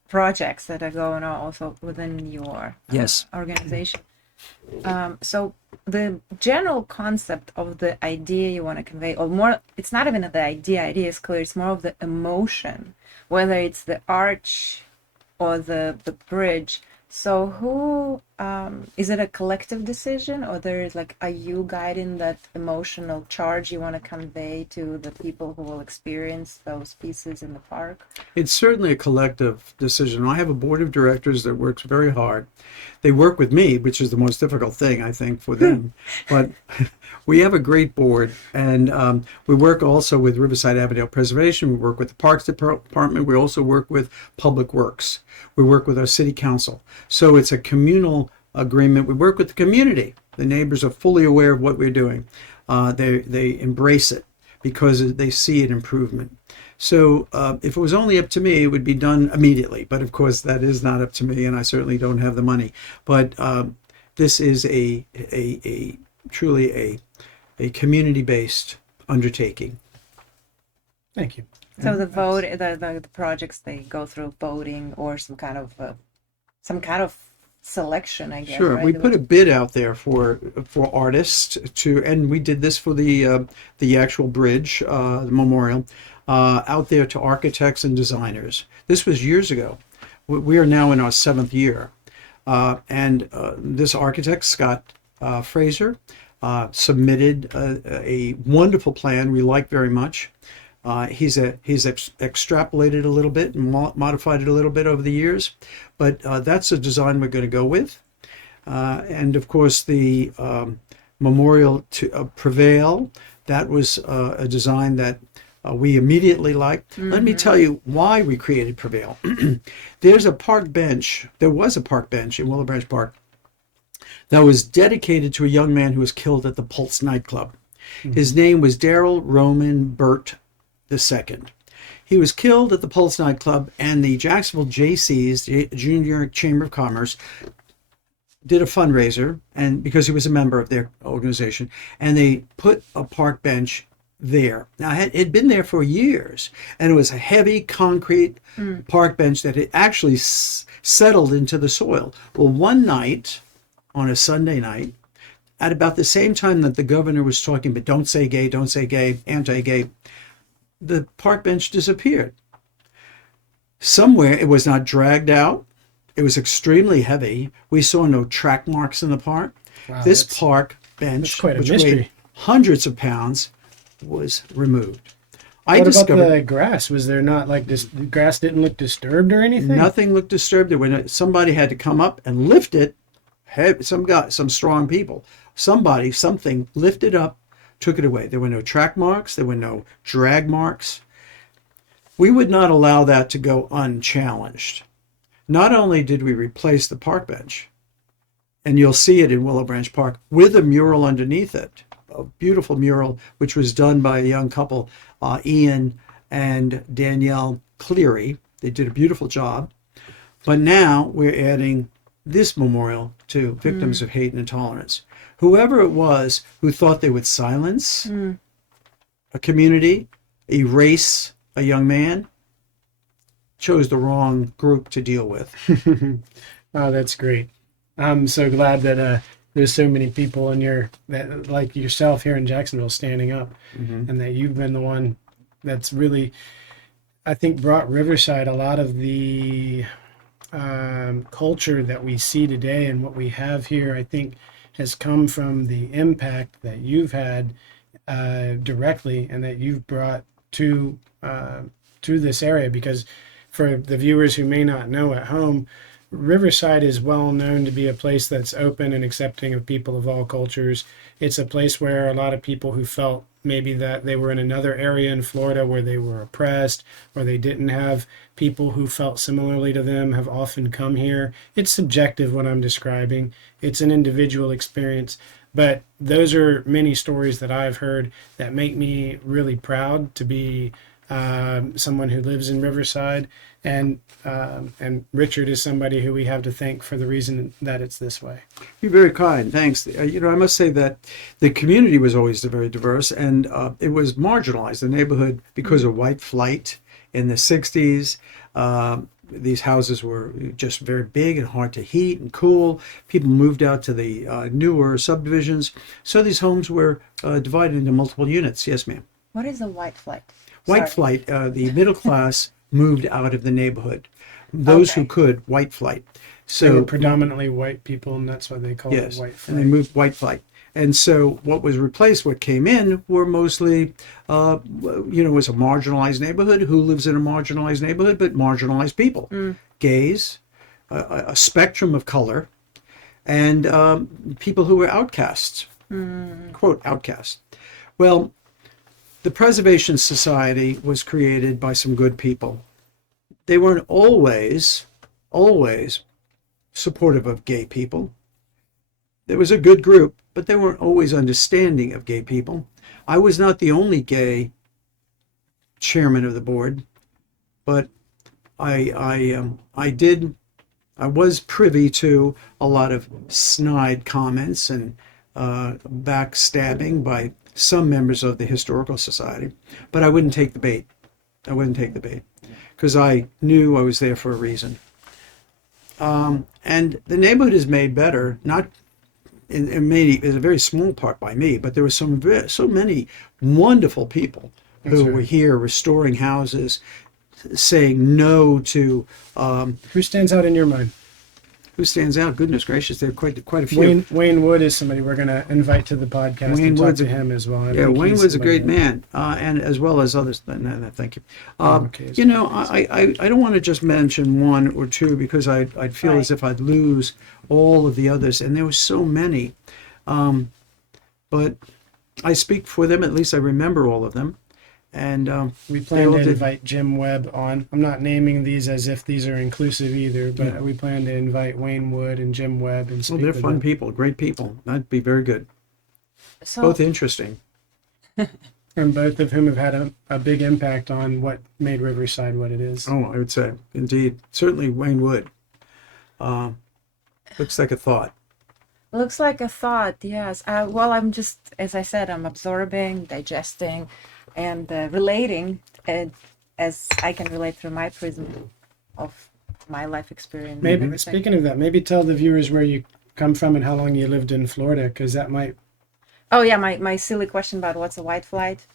projects that are going on also within your Yes. organization. So the general concept of the idea you want to convey, or more, it's not even the idea is clear, it's more of the emotion, whether it's the arch or the bridge. So who, is it a collective decision, or there is are you guiding that emotional charge you want to convey to the people who will experience those pieces in the park? It's certainly a collective decision. I have a board of directors that works very hard. They work with me, which is the most difficult thing, I think, for them. But we have a great board, and we work also with Riverside Avondale Preservation. We work with the Parks Department. We also work with Public Works. We work with our city council. So it's a communal agreement. We work with the community. The neighbors are fully aware of what we're doing. They embrace it because they see an improvement. So if it was only up to me, it would be done immediately. But of course, that is not up to me, and I certainly don't have the money. But this is a truly a community-based undertaking. Thank you. So the projects, they go through voting or some kind of selection, I guess. Sure, right? we put a bid out there for artists to, and we did this for the actual bridge, the memorial, out there to architects and designers. This was years ago. We are now in our 7th year, and this architect, Scott Fraser, submitted a wonderful plan we like very much. He's extrapolated a little bit and modified it a little bit over the years, but that's a design we're going to go with. And of course, the memorial to Prevail, that was a design that we immediately liked. Mm-hmm. Let me tell you why we created Prevail. There was a park bench in Willow Branch Park that was dedicated to a young man who was killed at the Pulse nightclub. Mm-hmm. His name was Daryl Roman Burt II. He was killed at the Pulse nightclub, and the Jacksonville JC's, the Junior Chamber of Commerce, did a fundraiser, and because he was a member of their organization, and they put a park bench there. Now, it had been there for years, and it was a heavy concrete park bench that had actually settled into the soil. Well, one night, on a Sunday night, at about the same time that the governor was talking about don't say gay, anti-gay, the park bench disappeared. Somewhere it was not dragged out. It was extremely heavy. We saw no track marks in the park. Wow, this park bench, which weighed hundreds of pounds, was removed. What about the grass? Was there not like this? The grass didn't look disturbed or anything? Nothing looked disturbed. Somebody had to come up and lift it. Some strong people. Something lifted up, took it away. There were no track marks. There were no drag marks. We would not allow that to go unchallenged. Not only did we replace the park bench, and you'll see it in Willow Branch Park, with a mural underneath it, a beautiful mural, which was done by a young couple, Ian and Danielle Cleary. They did a beautiful job. But now we're adding this memorial to victims of hate and intolerance. Whoever it was who thought they would silence a community, erase a young man, chose the wrong group to deal with. Oh, that's great. I'm so glad that there's so many people that like yourself here in Jacksonville standing up, and that you've been the one that's really, I think, brought Riverside a lot of the culture that we see today, and what we have here, I think, has come from the impact that you've had directly, and that you've brought to this area. Because for the viewers who may not know at home, Riverside is well known to be a place that's open and accepting of people of all cultures. It's a place where a lot of people who felt maybe that they were in another area in Florida where they were oppressed, or they didn't have people who felt similarly to them, have often come here. It's subjective what I'm describing. It's an individual experience. But those are many stories that I've heard that make me really proud to be someone who lives in Riverside, and Richard is somebody who we have to thank for the reason that it's this way. You're very kind. Thanks. I must say that the community was always very diverse, and it was marginalized. The neighborhood, because of white flight in the 60s, these houses were just very big and hard to heat and cool. People moved out to the newer subdivisions, so these homes were divided into multiple units. Yes, ma'am. What is a white flight? White flight, the middle class moved out of the neighborhood. Those who could, white flight. So they were predominantly white people, and that's why they call it white flight. And they moved white flight. And so what was replaced, what came in, were mostly, was a marginalized neighborhood. Who lives in a marginalized neighborhood but marginalized people? Gays, a spectrum of color, and people who were outcasts, quote, outcasts. Well, the Preservation Society was created by some good people. They weren't always supportive of gay people. There was a good group, but they weren't always understanding of gay people. I was not the only gay chairman of the board, but I did I was privy to a lot of snide comments and backstabbing by some members of the Historical Society, but I wouldn't take the bait. I wouldn't take the bait because I knew I was there for a reason. And the neighborhood is made better, not in a very small part by me, but there were so many wonderful people who were here restoring houses, saying no to. Who stands out in your mind? Who stands out? Goodness gracious, there are quite a few. Wayne Wood is somebody we're going to invite to the podcast and talk to him as well. Yeah, Wayne Wood's a great man, and as well as others. No, thank you. You know, I don't want to just mention one or two because I'd feel as if I'd lose all of the others, and there were so many. But I speak for them. At least I remember all of them. And we plan to invite Jim Webb on. I'm not naming these as if these are inclusive either, but we plan to invite Wayne Wood and Jim Webb and speak. Well, they're fun people, great people. That'd be very good. So, both interesting. And both of whom have had a big impact on what made Riverside what it is. Oh, I would say, indeed. Certainly Wayne Wood. Looks like a thought. looks like a thought, yes. Well, I'm just, as I said, I'm absorbing, digesting, and relating as I can relate through my prism of my life experience. Maybe, speaking of that, maybe tell the viewers where you come from and how long you lived in Florida, because that might... Oh, yeah, my silly question about what's a white flight.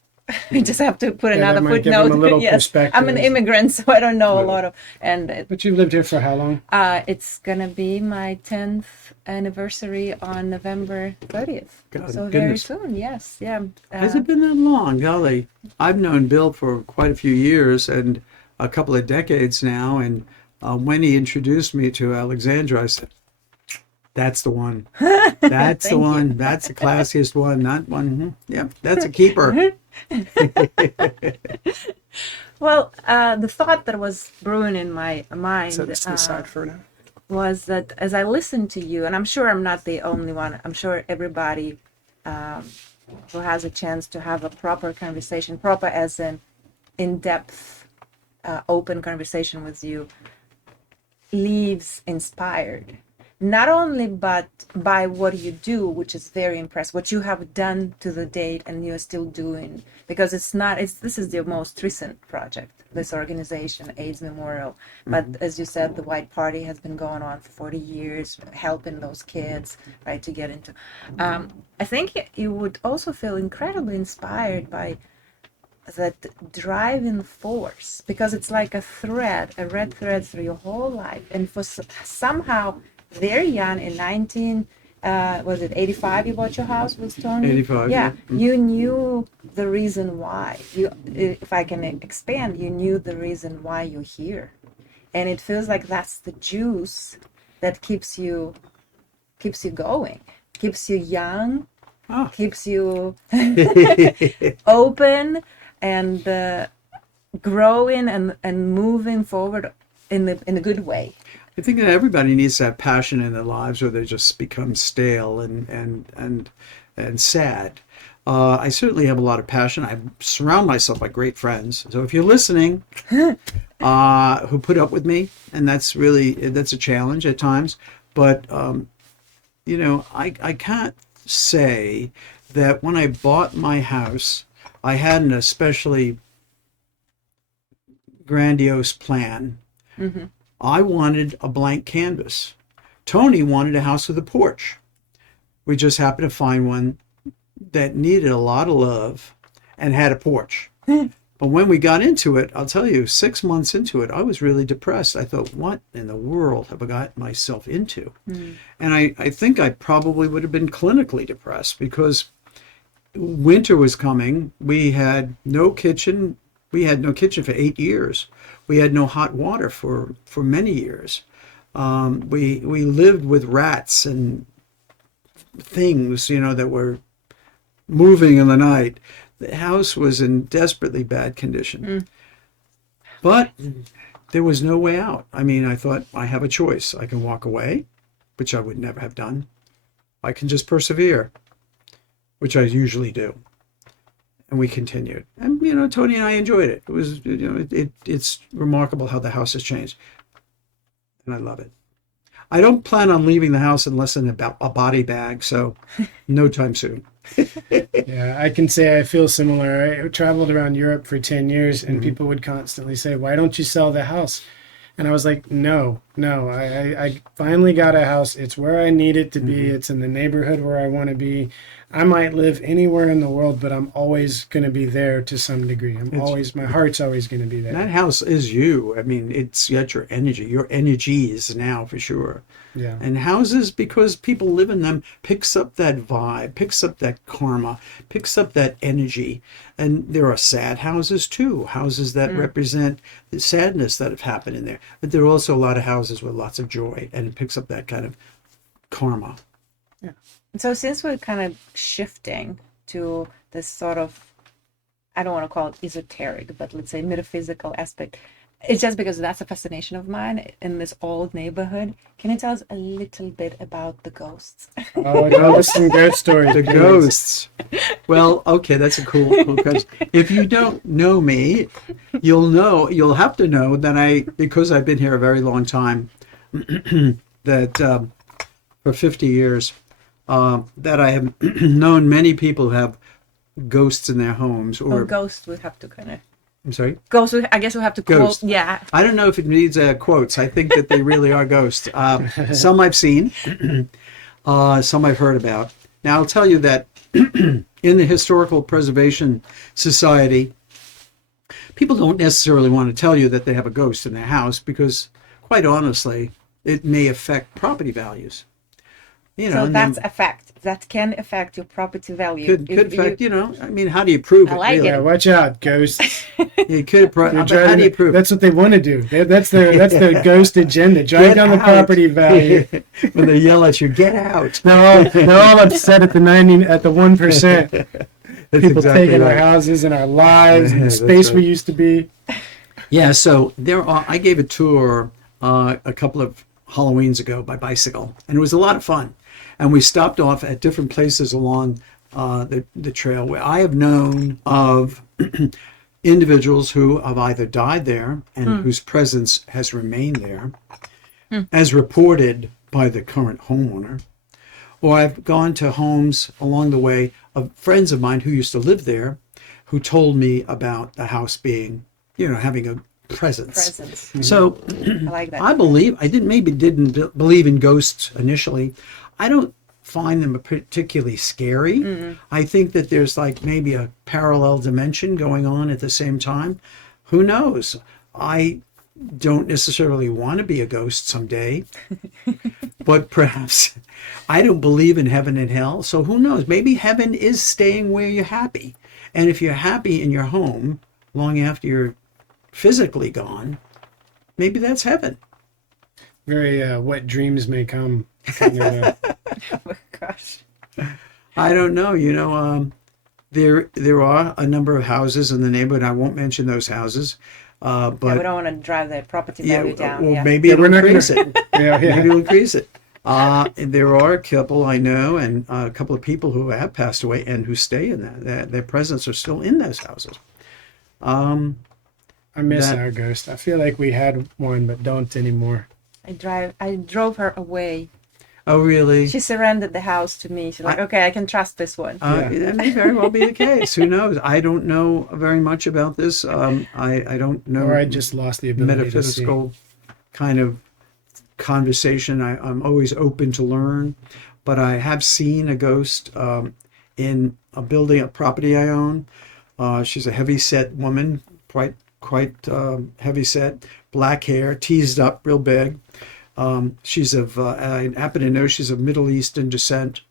I just have to put another that might give them a footnote. little Yes, perspective. I'm an immigrant, so I don't know a lot of... And But you've lived here for how long? it's going to be my 10th anniversary on November 30th. God, So goodness. very soon, yes. Yeah. Has it been that long? Golly, I've known Bill for quite a few years and a couple of decades now. And when he introduced me to Alexandra, I said, "That's the one. That's the one. That's the classiest one. Not one. Yeah, that's a keeper." Well, the thought that was brewing in my mind Set this aside for now. was that as I listened to you, and I'm sure I'm not the only one, I'm sure everybody who has a chance to have a proper conversation, proper as an in-depth, open conversation with you, leaves inspired. Not only but by what you do, which is very impressive, what you have done to the date and you are still doing, because this is the most recent project, this organization, AIDS Memorial. But as you said, the White Party has been going on for 40 years, helping those kids, right, to get into. I think you would also feel incredibly inspired by that driving force, because it's like a thread, a red thread through your whole life. And for somehow, very young, in 85 you bought your house with Tony? 85, yeah. yeah. You knew the reason why. If I can expand, you knew the reason why you're here. And it feels like that's the juice that keeps you going, keeps you young, keeps you open and growing and moving forward in a good way. I think that everybody needs that passion in their lives, or they just become stale and sad. I certainly have a lot of passion. I surround myself by great friends. So if you're listening, who put up with me, and that's a challenge at times. But you know, I can't say that when I bought my house, I had an especially grandiose plan. Mm-hmm. I wanted a blank canvas. Tony wanted a house with a porch. We just happened to find one that needed a lot of love and had a porch. But when we got into it, I'll tell you, 6 months into it, I was really depressed. I thought, what in the world have I got myself into? And I think I probably would have been clinically depressed because winter was coming. We had no kitchen. We had no kitchen for 8 years. We had no hot water for many years. We lived with rats and things, you know, that were moving in the night. The house was in desperately bad condition. But there was no way out. I mean, I thought, I have a choice. I can walk away, which I would never have done. I can just persevere, which I usually do. And we continued. And, you know, Tony and I enjoyed it. It was, you know, it's remarkable how the house has changed. And I love it. I don't plan on leaving the house unless in a body bag, so no time soon. Yeah, I can say I feel similar. I traveled around Europe for 10 years, and people would constantly say, "Why don't you sell the house?" And I was like, no. I finally got a house. It's where I need it to be. It's in the neighborhood where I want to be. I might live anywhere in the world, but I'm always going to be there to some degree. My heart's always going to be there. That house is you. I mean, it's got your energy. Your energy is now for sure. Yeah. And houses, because people live in them, picks up that vibe, picks up that karma, picks up that energy. And there are sad houses too, houses that represent the sadness that have happened in there. But there are also a lot of houses with lots of joy, and it picks up that kind of karma. Yeah. So since we're kind of shifting to this sort of, I don't want to call it esoteric, but let's say metaphysical aspect, it's just because that's a fascination of mine in this old neighborhood. Can you tell us a little bit about the ghosts? Oh, tell us some ghost stories. The please. ghosts. Well, okay, that's a cool because if you don't know me, you'll have to know that because I've been here a very long time, that for 50 years, that I have known many people who have ghosts in their homes. Or ghosts would have to kind of. I'm sorry? Ghosts, I guess we have to quote. Ghosts. Yeah. I don't know if it needs quotes. I think that they really are ghosts. Some I've seen, some I've heard about. Now, I'll tell you that in the Historical Preservation Society, people don't necessarily want to tell you that they have a ghost in their house because, quite honestly, it may affect property values. So that's a fact. That can affect your property value. Could affect, I mean, how do you prove it? I like really? Yeah, watch out, ghosts. You could, but how do you prove it? That's what they want to do. That's their ghost agenda. Drive down the property value. When they yell at you, get out. They're all upset at the 1%. People exactly taking right. our houses and our lives and the space right. we used to be. Yeah, so I gave a tour a couple of Halloweens ago by bicycle, and it was a lot of fun. And we stopped off at different places along the trail where I have known of individuals who have either died there and whose presence has remained there, as reported by the current homeowner, or I've gone to homes along the way of friends of mine who used to live there who told me about the house being, having a presence. So I like that. I didn't believe in ghosts initially. I don't find them particularly scary. I think that there's like maybe a parallel dimension going on at the same time. Who knows? I don't necessarily want to be a ghost someday, but perhaps I don't believe in heaven and hell. So who knows? Maybe heaven is staying where you're happy. And if you're happy in your home long after you're physically gone, maybe that's heaven. Very what dreams may come. Oh my gosh. I don't know. There are a number of houses in the neighborhood. I won't mention those houses, but we don't want to drive the property value down. Well, Yeah. maybe it'll increase it. Yeah. Maybe it'll increase it. There are a couple I know, and a couple of people who have passed away and who stay in that. Their presence are still in those houses. I miss our ghost. I feel like we had one, but don't anymore. I drove her away. Oh, really? She surrendered the house to me. She's like, okay, I can trust this one. That may very well be the case. Who knows? I don't know very much about this. I don't know. Or I just lost the ability metaphysical kind of conversation. I'm always open to learn, but I have seen a ghost in a building, a property I own. She's a heavy-set woman, quite heavy-set, black hair, teased up, real big. She's I happen to know she's of Middle Eastern descent.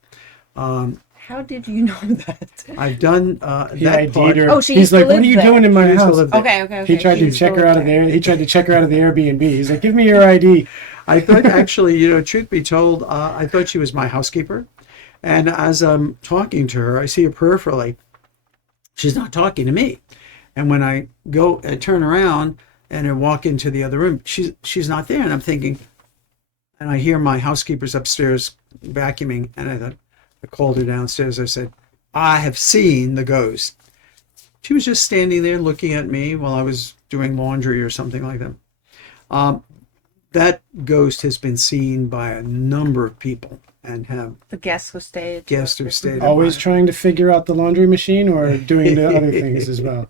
How did you know that? I've done He that ID'd part. her. Oh, she He's used to like, "What live are you there." doing in my She used to house?" live there. Okay. He tried to check her out of there. He tried to check her out of the Airbnb. He's like, "Give me your ID." I thought actually, truth be told, I thought she was my housekeeper. And as I'm talking to her, I see her peripherally. She's not talking to me. And when I turn around and I walk into the other room, she's not there. And I'm thinking, and I hear my housekeeper's upstairs vacuuming. And I called her downstairs. I said, I have seen the ghost. She was just standing there looking at me while I was doing laundry or something like that. that ghost has been seen by a number of people and have The guests who stayed. guests who stayed. Always trying to figure out the laundry machine or doing the other things as well?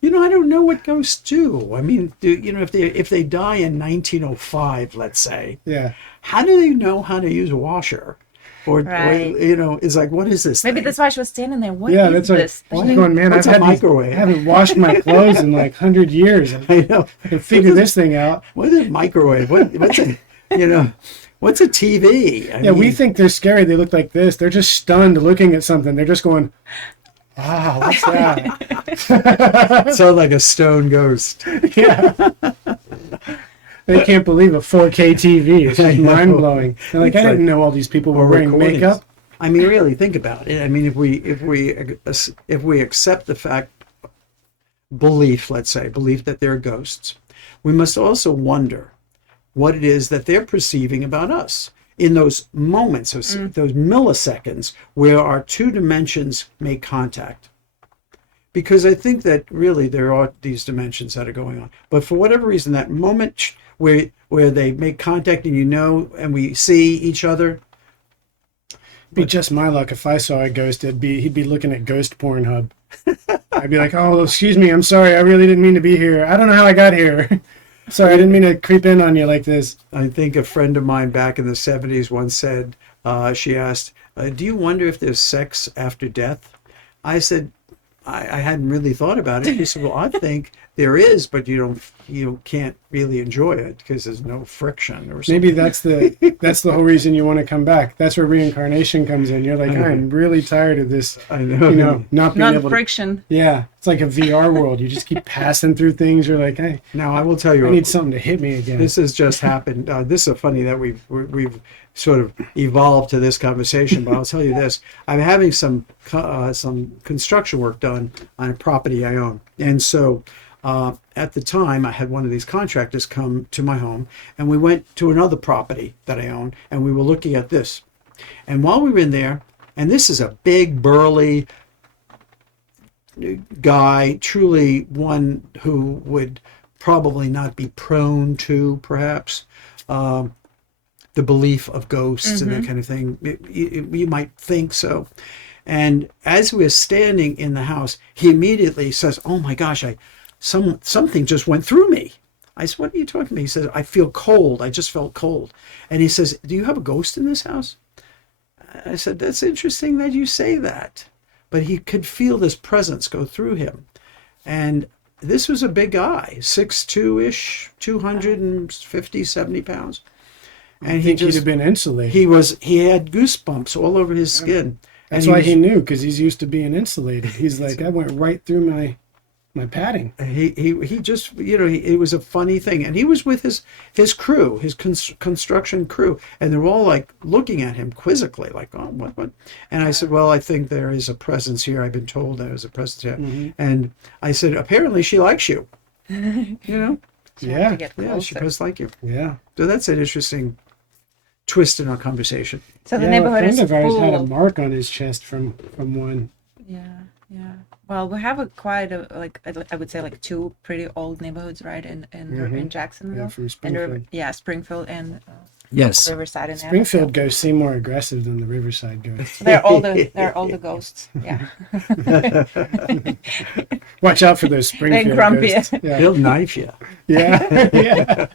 You know, I don't know what ghosts do. I mean, if they die in 1905, let's say, Yeah. how do they know how to use a washer? Or Right. it's like, what is this Maybe thing? that's why she was standing there. What Yeah, is that's this? like, she's going, man, What's a microwave? I haven't washed my clothes in like 100 years. I know. I can figure this thing out. What's a microwave? What's a, what's a TV? Yeah, we think they're scary. They look like this. They're just stunned looking at something. They're just going, wow, what's that? so like a stone ghost. Yeah. They can't believe a 4K TV. It's I just know. mind blowing. They're like, It's I didn't like- know all these people were or wearing recordings. makeup. I mean, really think about it. I mean, if we accept the fact, belief that there are ghosts, we must also wonder what it is that they're perceiving about us in those moments, those milliseconds where our two dimensions make contact. Because I think that really there are these dimensions that are going on, but for whatever reason, that moment where they make contact and we see each other. Be just my luck if I saw a ghost. He'd be looking at Ghost Pornhub. I'd be like, oh, excuse me, I'm sorry, I really didn't mean to be here. I don't know how I got here. Sorry, I didn't mean to creep in on you like this. I think a friend of mine back in the 70s once said, she asked, do you wonder if there's sex after death? I said, I hadn't really thought about it. He said, well, I think there is, but you can't really enjoy it because there's no friction or something. Maybe that's the whole reason you want to come back. That's where reincarnation comes in. You're like, I'm really tired of this, I know. not being able to. Non-friction. Yeah, it's like a VR world. You just keep passing through things. You're like, hey, Now, I will tell you, I need something to hit me again. this has just happened. This is funny that we've sort of evolved to this conversation, but I'll tell you this. I'm having some construction work done on a property I own. And so at the time, I had one of these contractors come to my home, and we went to another property that I own, and we were looking at this. And while we were in there, and this is a big, burly guy, truly one who would probably not be prone to, perhaps, the belief of ghosts and that kind of thing. You might think so. And as we're standing in the house, he immediately says, oh my gosh, something just went through me. I said, what are you talking about? He says, I feel cold. I just felt cold. And he says, do you have a ghost in this house? I said, that's interesting that you say that. But he could feel this presence go through him. And this was a big guy, 6'2"-ish, 250, 70 pounds. And I think he'd have been insulated. He had goosebumps all over his skin. That's why he knew, because he's used to being insulated. He's like, I went right through my padding. He just, it was a funny thing. And he was with his crew, his construction crew, and they're all like looking at him quizzically, like, oh, what? And I said, well, I think there is a presence here. I've been told there is a presence here. Mm-hmm. And I said, apparently she likes you, Yeah. Yeah, she does like you. Yeah. So that's an interesting twist in our conversation. So the Yeah, neighborhood a is friend of ours had a full. mark on his chest from one. Yeah. Well, we have I would say like two pretty old neighborhoods, right, in Jacksonville. Yeah, from And Springfield. Springfield and Yes. Riverside and Springfield ghosts seem more aggressive than the Riverside ghosts. They're all the ghosts. Yeah. Watch out for those Springfield grumpy. ghosts. Yeah. He'll knife you. Yeah.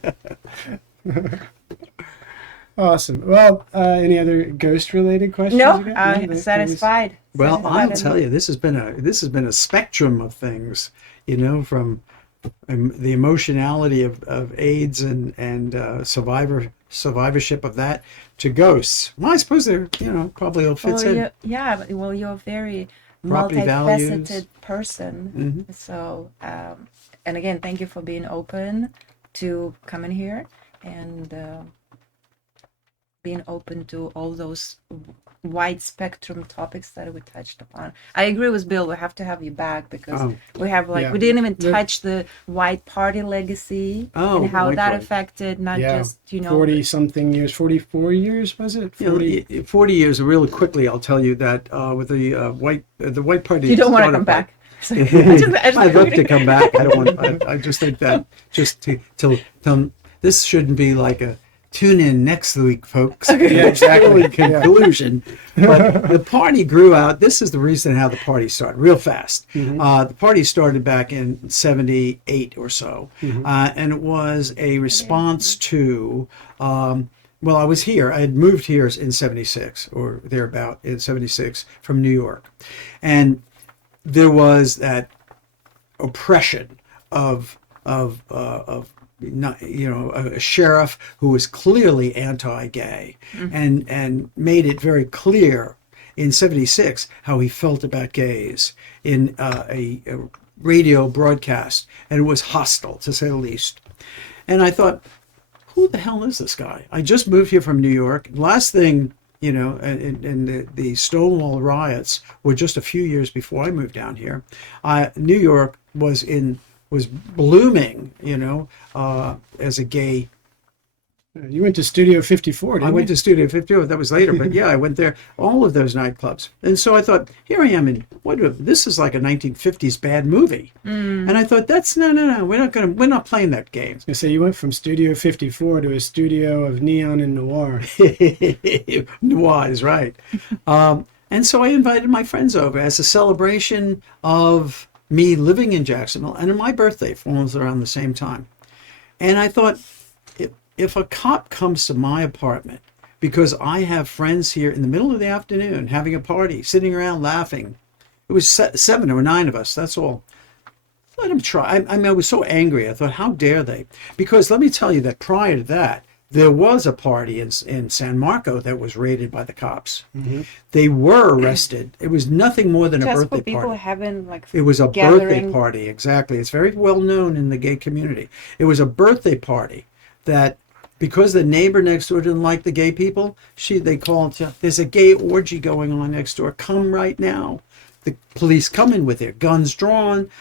Awesome. Well, any other ghost related questions? No, you got? I'm satisfied. Well, I'll Satisfied. tell you, this has been a spectrum of things, from the emotionality of AIDS and survivorship of that to ghosts. Well, I suppose they're probably all fits in. Well, you're a very Property multifaceted values. person. So, and again, thank you for being open to coming here and being open to all those wide spectrum topics that we touched upon. I agree with Bill. We have to have you back because we have we didn't even touch the white party legacy and how white that party. affected not just 40 something years, 44 years was it? 40 years. Really quickly, I'll tell you that with the white party. You don't want to come back. I'd love to come back. I don't want. I just think that just to this shouldn't be like a tune in next week, folks. Yeah, exactly. Early conclusion. But the party grew out. This is the reason how the party started, real fast. The party started back in 78 or so. And it was a response to, well, I was here. I had moved here in 76 or thereabout in 76 from New York. And there was that oppression of not, a sheriff who was clearly anti-gay and made it very clear in 76 how he felt about gays in a radio broadcast, and it was hostile to say the least. And I thought, who the hell is this guy? I just moved here from New York. Last thing, and the Stonewall riots were just a few years before I moved down here. New York was blooming, as a gay. You went to Studio 54, didn't I you? went to Studio 54. That was later, but yeah, I went there. All of those nightclubs, and so I thought, here I am in this is like a 1950s bad movie, and I thought that's no. We're not playing that game. You say you went from Studio 54 to a studio of neon and noir. Noir is right. And so I invited my friends over as a celebration of me living in Jacksonville, and my birthday falls around the same time. And I thought, if a cop comes to my apartment because I have friends here in the middle of the afternoon having a party, sitting around laughing, it was 7 or 9 of us, that's all. Let him try. I was so angry. I thought, how dare they? Because let me tell you that prior to that, there was a party in San Marco that was raided by the cops. They were arrested. It was nothing more than a Just birthday for people party. having like It was a gathering. birthday party, exactly. It's very well known in the gay community. It was a birthday party that, because the neighbor next door didn't like the gay people, they called, there's a gay orgy going on next door. Come right now. The police come in with their guns drawn.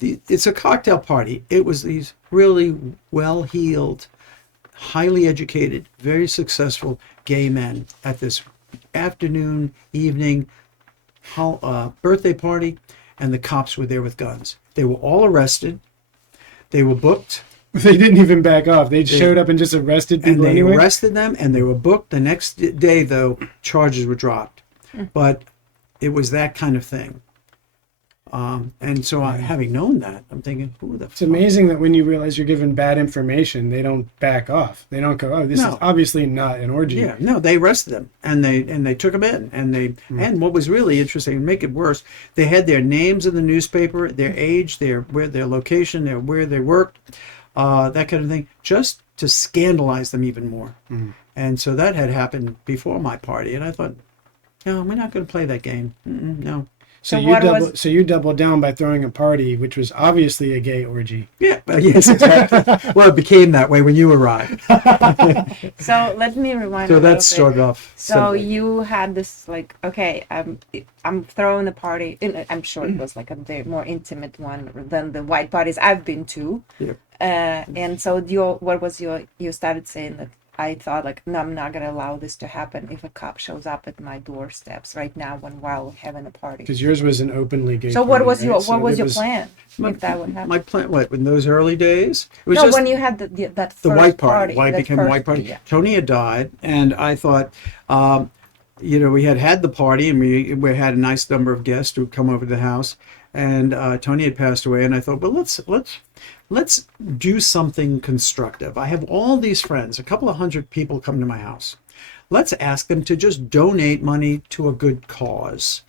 It's a cocktail party. It was these really well-heeled, highly educated, very successful gay men at this afternoon, evening birthday party, and the cops were there with guns. They were all arrested. They were booked. They didn't even back off. They showed up and just arrested people And they anyway? arrested them, and they were booked. The next day, though, charges were dropped. But it was that kind of thing. And so having known that, I'm thinking, who the It's amazing that when you realize you're given bad information, they don't back off. They don't go, oh, this is obviously not an orgy. Yeah, no, they arrested them and they took them in, and what was really interesting, to make it worse, they had their names in the newspaper, their age, their location, where they worked, that kind of thing, just to scandalize them even more. And so that had happened before my party, and I thought, no, we're not going to play that game. No. So So you doubled down by throwing a party, which was obviously a gay orgy. Yeah, yes, exactly. Well, it became that way when you arrived. So let me rewind. So a little that bit. started off. So simply. you had this like, okay, I'm throwing a party. I'm sure it was like a very more intimate one than the white parties I've been to. Yeah. And so you started saying that I thought like, no, I'm not gonna allow this to happen if a cop shows up at my doorsteps right now while having a party. Because yours was an openly gay So party, what was right? your So what was there your plan if that would happen? My plan, what, in those early days? It was No, just when you had that first the white party. Why it that became first- white party. yeah. Tony had died, and I thought, we had the party, and we had a nice number of guests who would come over to the house, and Tony had passed away, and I thought, well, let's do something constructive. I have all these friends, a couple of hundred people come to my house. Let's ask them to just donate money to a good cause.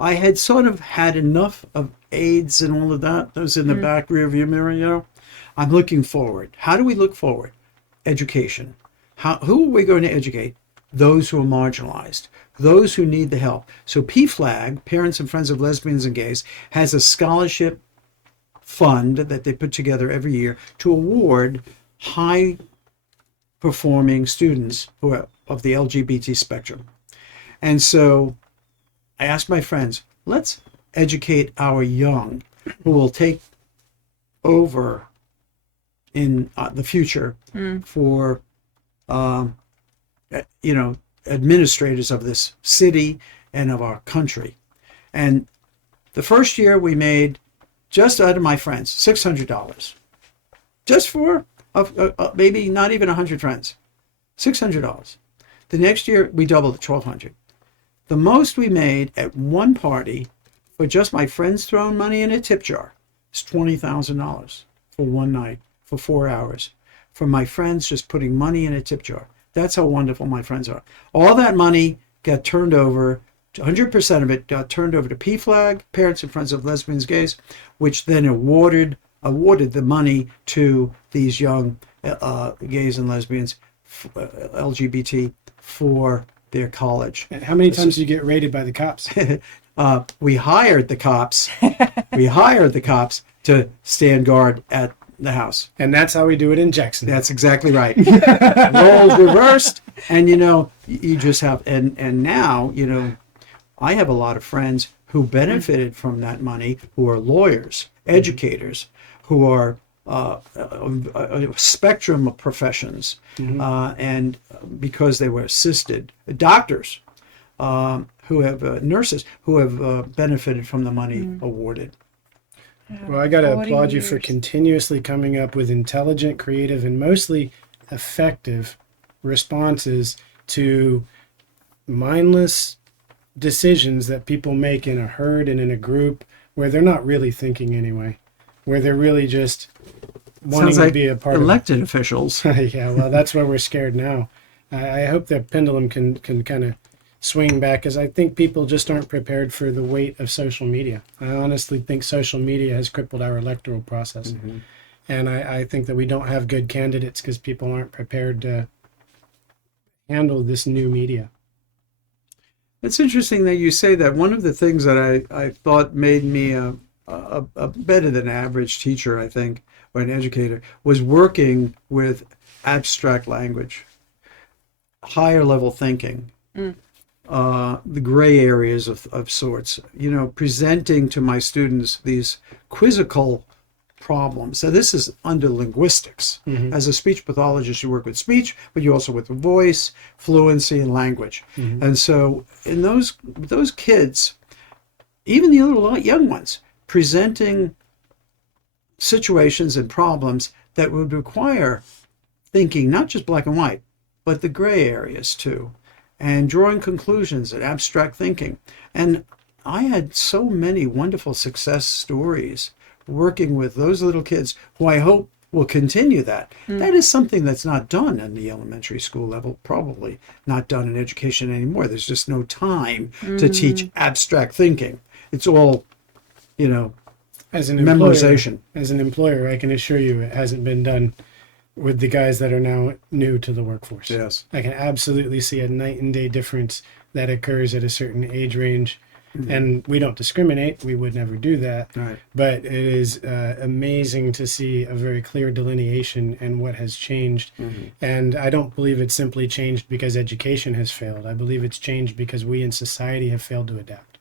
I had sort of had enough of AIDS and all of that. That was in the back rear view mirror, I'm looking forward. How do we look forward? Education. Who are we going to educate? Those who are marginalized, those who need the help. So PFLAG, Parents and Friends of Lesbians and Gays, has a scholarship fund that they put together every year to award high performing students who are of the LGBT spectrum. And so I asked my friends, let's educate our young who will take over in the future for administrators of this city and of our country. And the first year we made, just out of my friends, $600, just for maybe not even 100 friends, $600. The next year we doubled it, 1,200. The most we made at one party for just my friends throwing money in a tip jar is $20,000 for one night, for 4 hours, for my friends just putting money in a tip jar. That's how wonderful my friends are. All that money got turned over, 100% of it got turned over to PFLAG, Parents and Friends of Lesbians, Gays, which then awarded the money to these young gays and lesbians, LGBT, for their college. And how many times did you get raided by the cops? We hired the cops. We hired the cops to stand guard at the house. And that's how we do it in Jacksonville. That's exactly right. Roles reversed, and you just have, and now, I have a lot of friends who benefited from that money, who are lawyers, educators, who are a spectrum of professions, and because they were assisted, doctors, who have nurses who have benefited from the money awarded. Well, I got to 40 applaud you for years. continuously coming up with intelligent, creative, and mostly effective responses to mindless decisions that people make in a herd and in a group where they're not really thinking anyway, where they're really just wanting Sounds to like be a part elected officials. of it. Yeah, well, that's why we're scared now. I hope that pendulum can kind of swing back, because I think people just aren't prepared for the weight of social media. I honestly think social media has crippled our electoral process. And I think that we don't have good candidates because people aren't prepared to handle this new media. It's interesting that you say that. One of the things that I thought made me a better than average teacher, I think, or an educator, was working with abstract language, higher level thinking, the gray areas of sorts, presenting to my students these quizzical problems. So this is under linguistics. As a speech pathologist, you work with speech, but you also work with voice, fluency, and language. And so in those kids, even the little young ones, presenting situations and problems that would require thinking, not just black and white, but the gray areas too, and drawing conclusions and abstract thinking. And I had so many wonderful success stories working with those little kids who I hope will continue that. That is something that's not done in the elementary school level, probably not done in education anymore. There's just no time to teach abstract thinking. It's all, As an memorization. As an employer, I can assure you it hasn't been done with the guys that are now new to the workforce. Yes. I can absolutely see a night and day difference that occurs at a certain age range. And we don't discriminate. We would never do that. Right. But it is amazing to see a very clear delineation in what has changed. And I don't believe it's simply changed because education has failed. I believe it's changed because we in society have failed to adapt.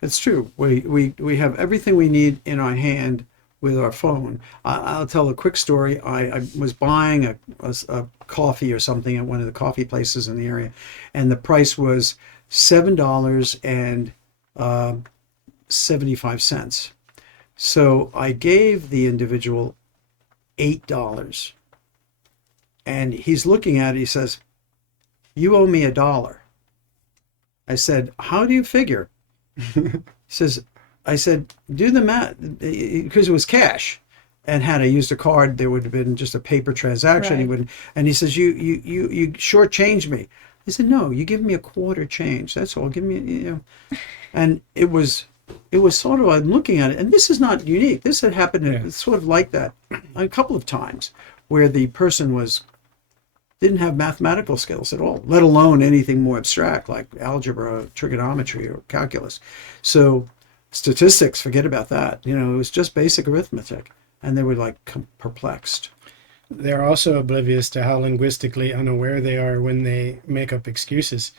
It's true. We have everything we need in our hand with our phone. I'll tell a quick story. I was buying a coffee or something at one of the coffee places in the area, and the price was $7.75. So I gave the individual $8, and he's looking at it. He says, "You owe me $1." I said, "How do you figure?" I said, "Do the math," because it was cash, and had I used a card, there would have been just a paper transaction. Right. And he says, "You shortchanged me." I said, "No, you give me a quarter change. That's all. Give me, And it was sort of, I'm looking at it, and this is not unique. This had happened it's sort of like that a couple of times, where the person didn't have mathematical skills at all, let alone anything more abstract like algebra, trigonometry, or calculus. So statistics, forget about that. It was just basic arithmetic, and they were perplexed. They're also oblivious to how linguistically unaware they are when they make up excuses.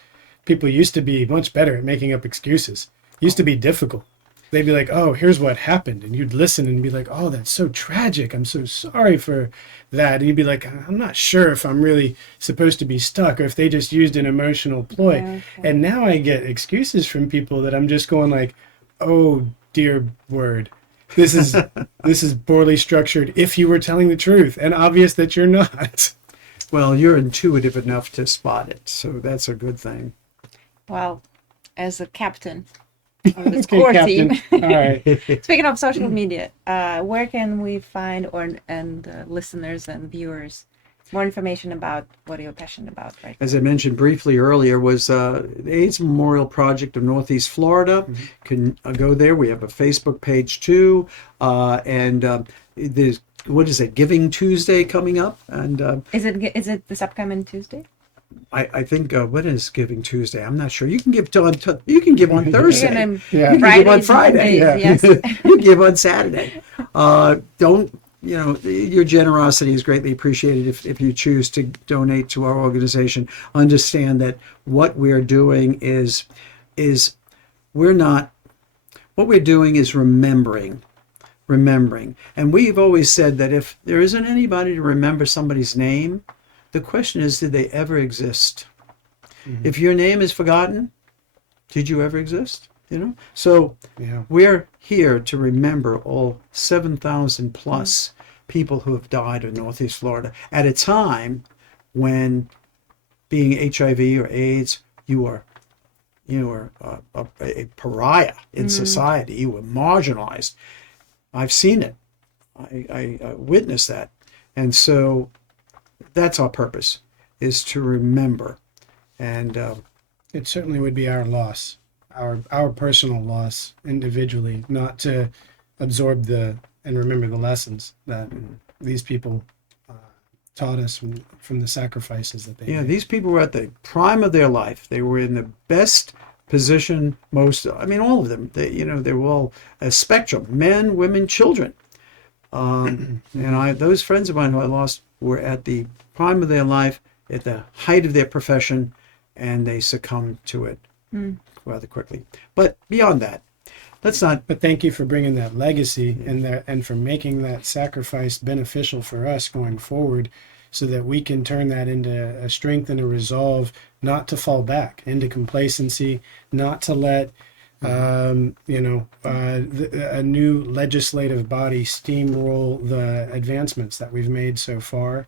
People used to be much better at making up excuses. It used to be difficult. They'd be like, "Oh, here's what happened." And you'd listen and be like, "Oh, that's so tragic. I'm so sorry for that." And you'd be like, "I'm not sure if I'm really supposed to be stuck or if they just used an emotional ploy." Okay. And now I get excuses from people that I'm just going like, "Oh, dear word." this is poorly structured if you were telling the truth, and obvious that you're not. Well, you're intuitive enough to spot it, so that's a good thing. Well, as a captain of Let's the get core Captain. team. All right. Speaking of social media, where can we find listeners and viewers more information about what you're passionate about right As I mentioned briefly earlier, was the AIDS Memorial Project of Northeast Florida. Can go there. We have a Facebook page too, and there's what is it? Giving Tuesday coming up, and Is it this upcoming Tuesday? I think what is Giving Tuesday? I'm not sure. You can give you can give on Thursday. Yeah. You can give on Friday. Yes. You give on Saturday. Don't your generosity is greatly appreciated if you choose to donate to our organization. Understand that what we're doing is we're not what we're doing is remembering. And we've always said that if there isn't anybody to remember somebody's name, the question is, did they ever exist? Mm-hmm. If your name is forgotten, did you ever exist? So Yeah. we're here to remember all 7,000 plus people who have died in Northeast Florida at a time when being HIV or AIDS, you were a pariah in society. You were marginalized. I've seen it. I witnessed that. And so that's our purpose, is to remember. And It certainly would be our loss, our personal loss individually, not to absorb and remember the lessons that these people taught us from the sacrifices that they made. these people were at the prime of their life. They were in the best position, all of them. They were all a spectrum, men, women, children. And those friends of mine who I lost were at the prime of their life, at the height of their profession, and they succumbed to it rather quickly. But beyond that, let's not. But thank you for bringing that legacy and for making that sacrifice beneficial for us going forward, so that we can turn that into a strength and a resolve not to fall back into complacency, not to let a new legislative body steamroll the advancements that we've made so far.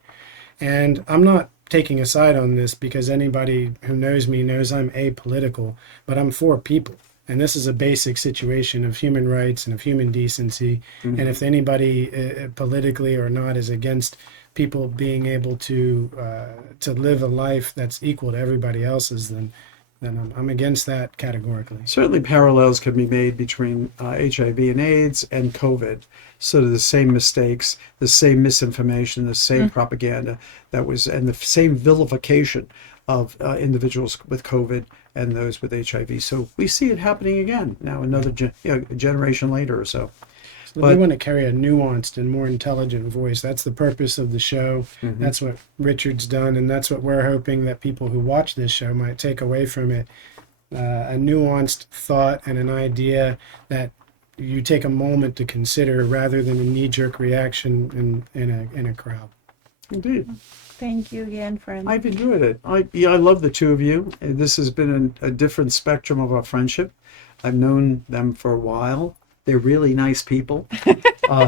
And I'm not taking a side on this, because anybody who knows me knows I'm apolitical, but I'm for people. And this is a basic situation of human rights and of human decency. And if anybody politically or not is against people being able to live a life that's equal to everybody else's, then I'm against that categorically. Certainly parallels can be made between HIV and AIDS and COVID. Sort of the same mistakes, the same misinformation, the same propaganda and the same vilification of individuals with COVID and those with HIV. So we see it happening again now, another generation later or so. We want to carry a nuanced and more intelligent voice. That's the purpose of the show. That's what Richard's done, and that's what we're hoping that people who watch this show might take away from it. A nuanced thought and an idea that you take a moment to consider, rather than a knee-jerk reaction in a crowd. Indeed. Thank you again, friend. I've enjoyed it. I love the two of you. This has been a different spectrum of our friendship. I've known them for a while. They're really nice people.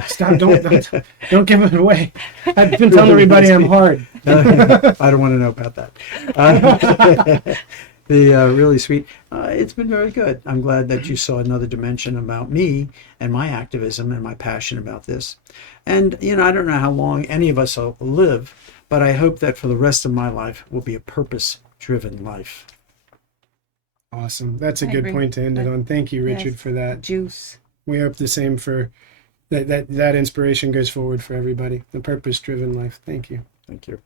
Stop! Don't give it away. I've been telling everybody I'm hard. I don't want to know about that. They're really sweet. It's been very good. I'm glad that you saw another dimension about me and my activism and my passion about this. And, I don't know how long any of us will live, but I hope that for the rest of my life will be a purpose-driven life. Awesome. That's a I good agree. point to end it on. Thank you, Richard, Yes. for that. Juice. We hope the same for that inspiration goes forward for everybody. The purpose-driven life. Thank you. Thank you.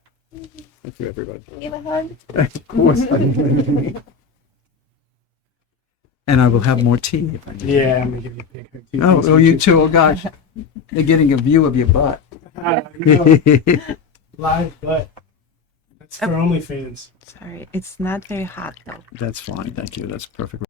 Thank you, everybody. Give a hug. Of course. And I will have more tea if I need. Yeah, I'm gonna give you a big hug too. Oh, you too. Oh, gosh. They're getting a view of your butt. Live butt. That's for OnlyFans. Sorry, it's not very hot though. That's fine. Thank you. That's perfect.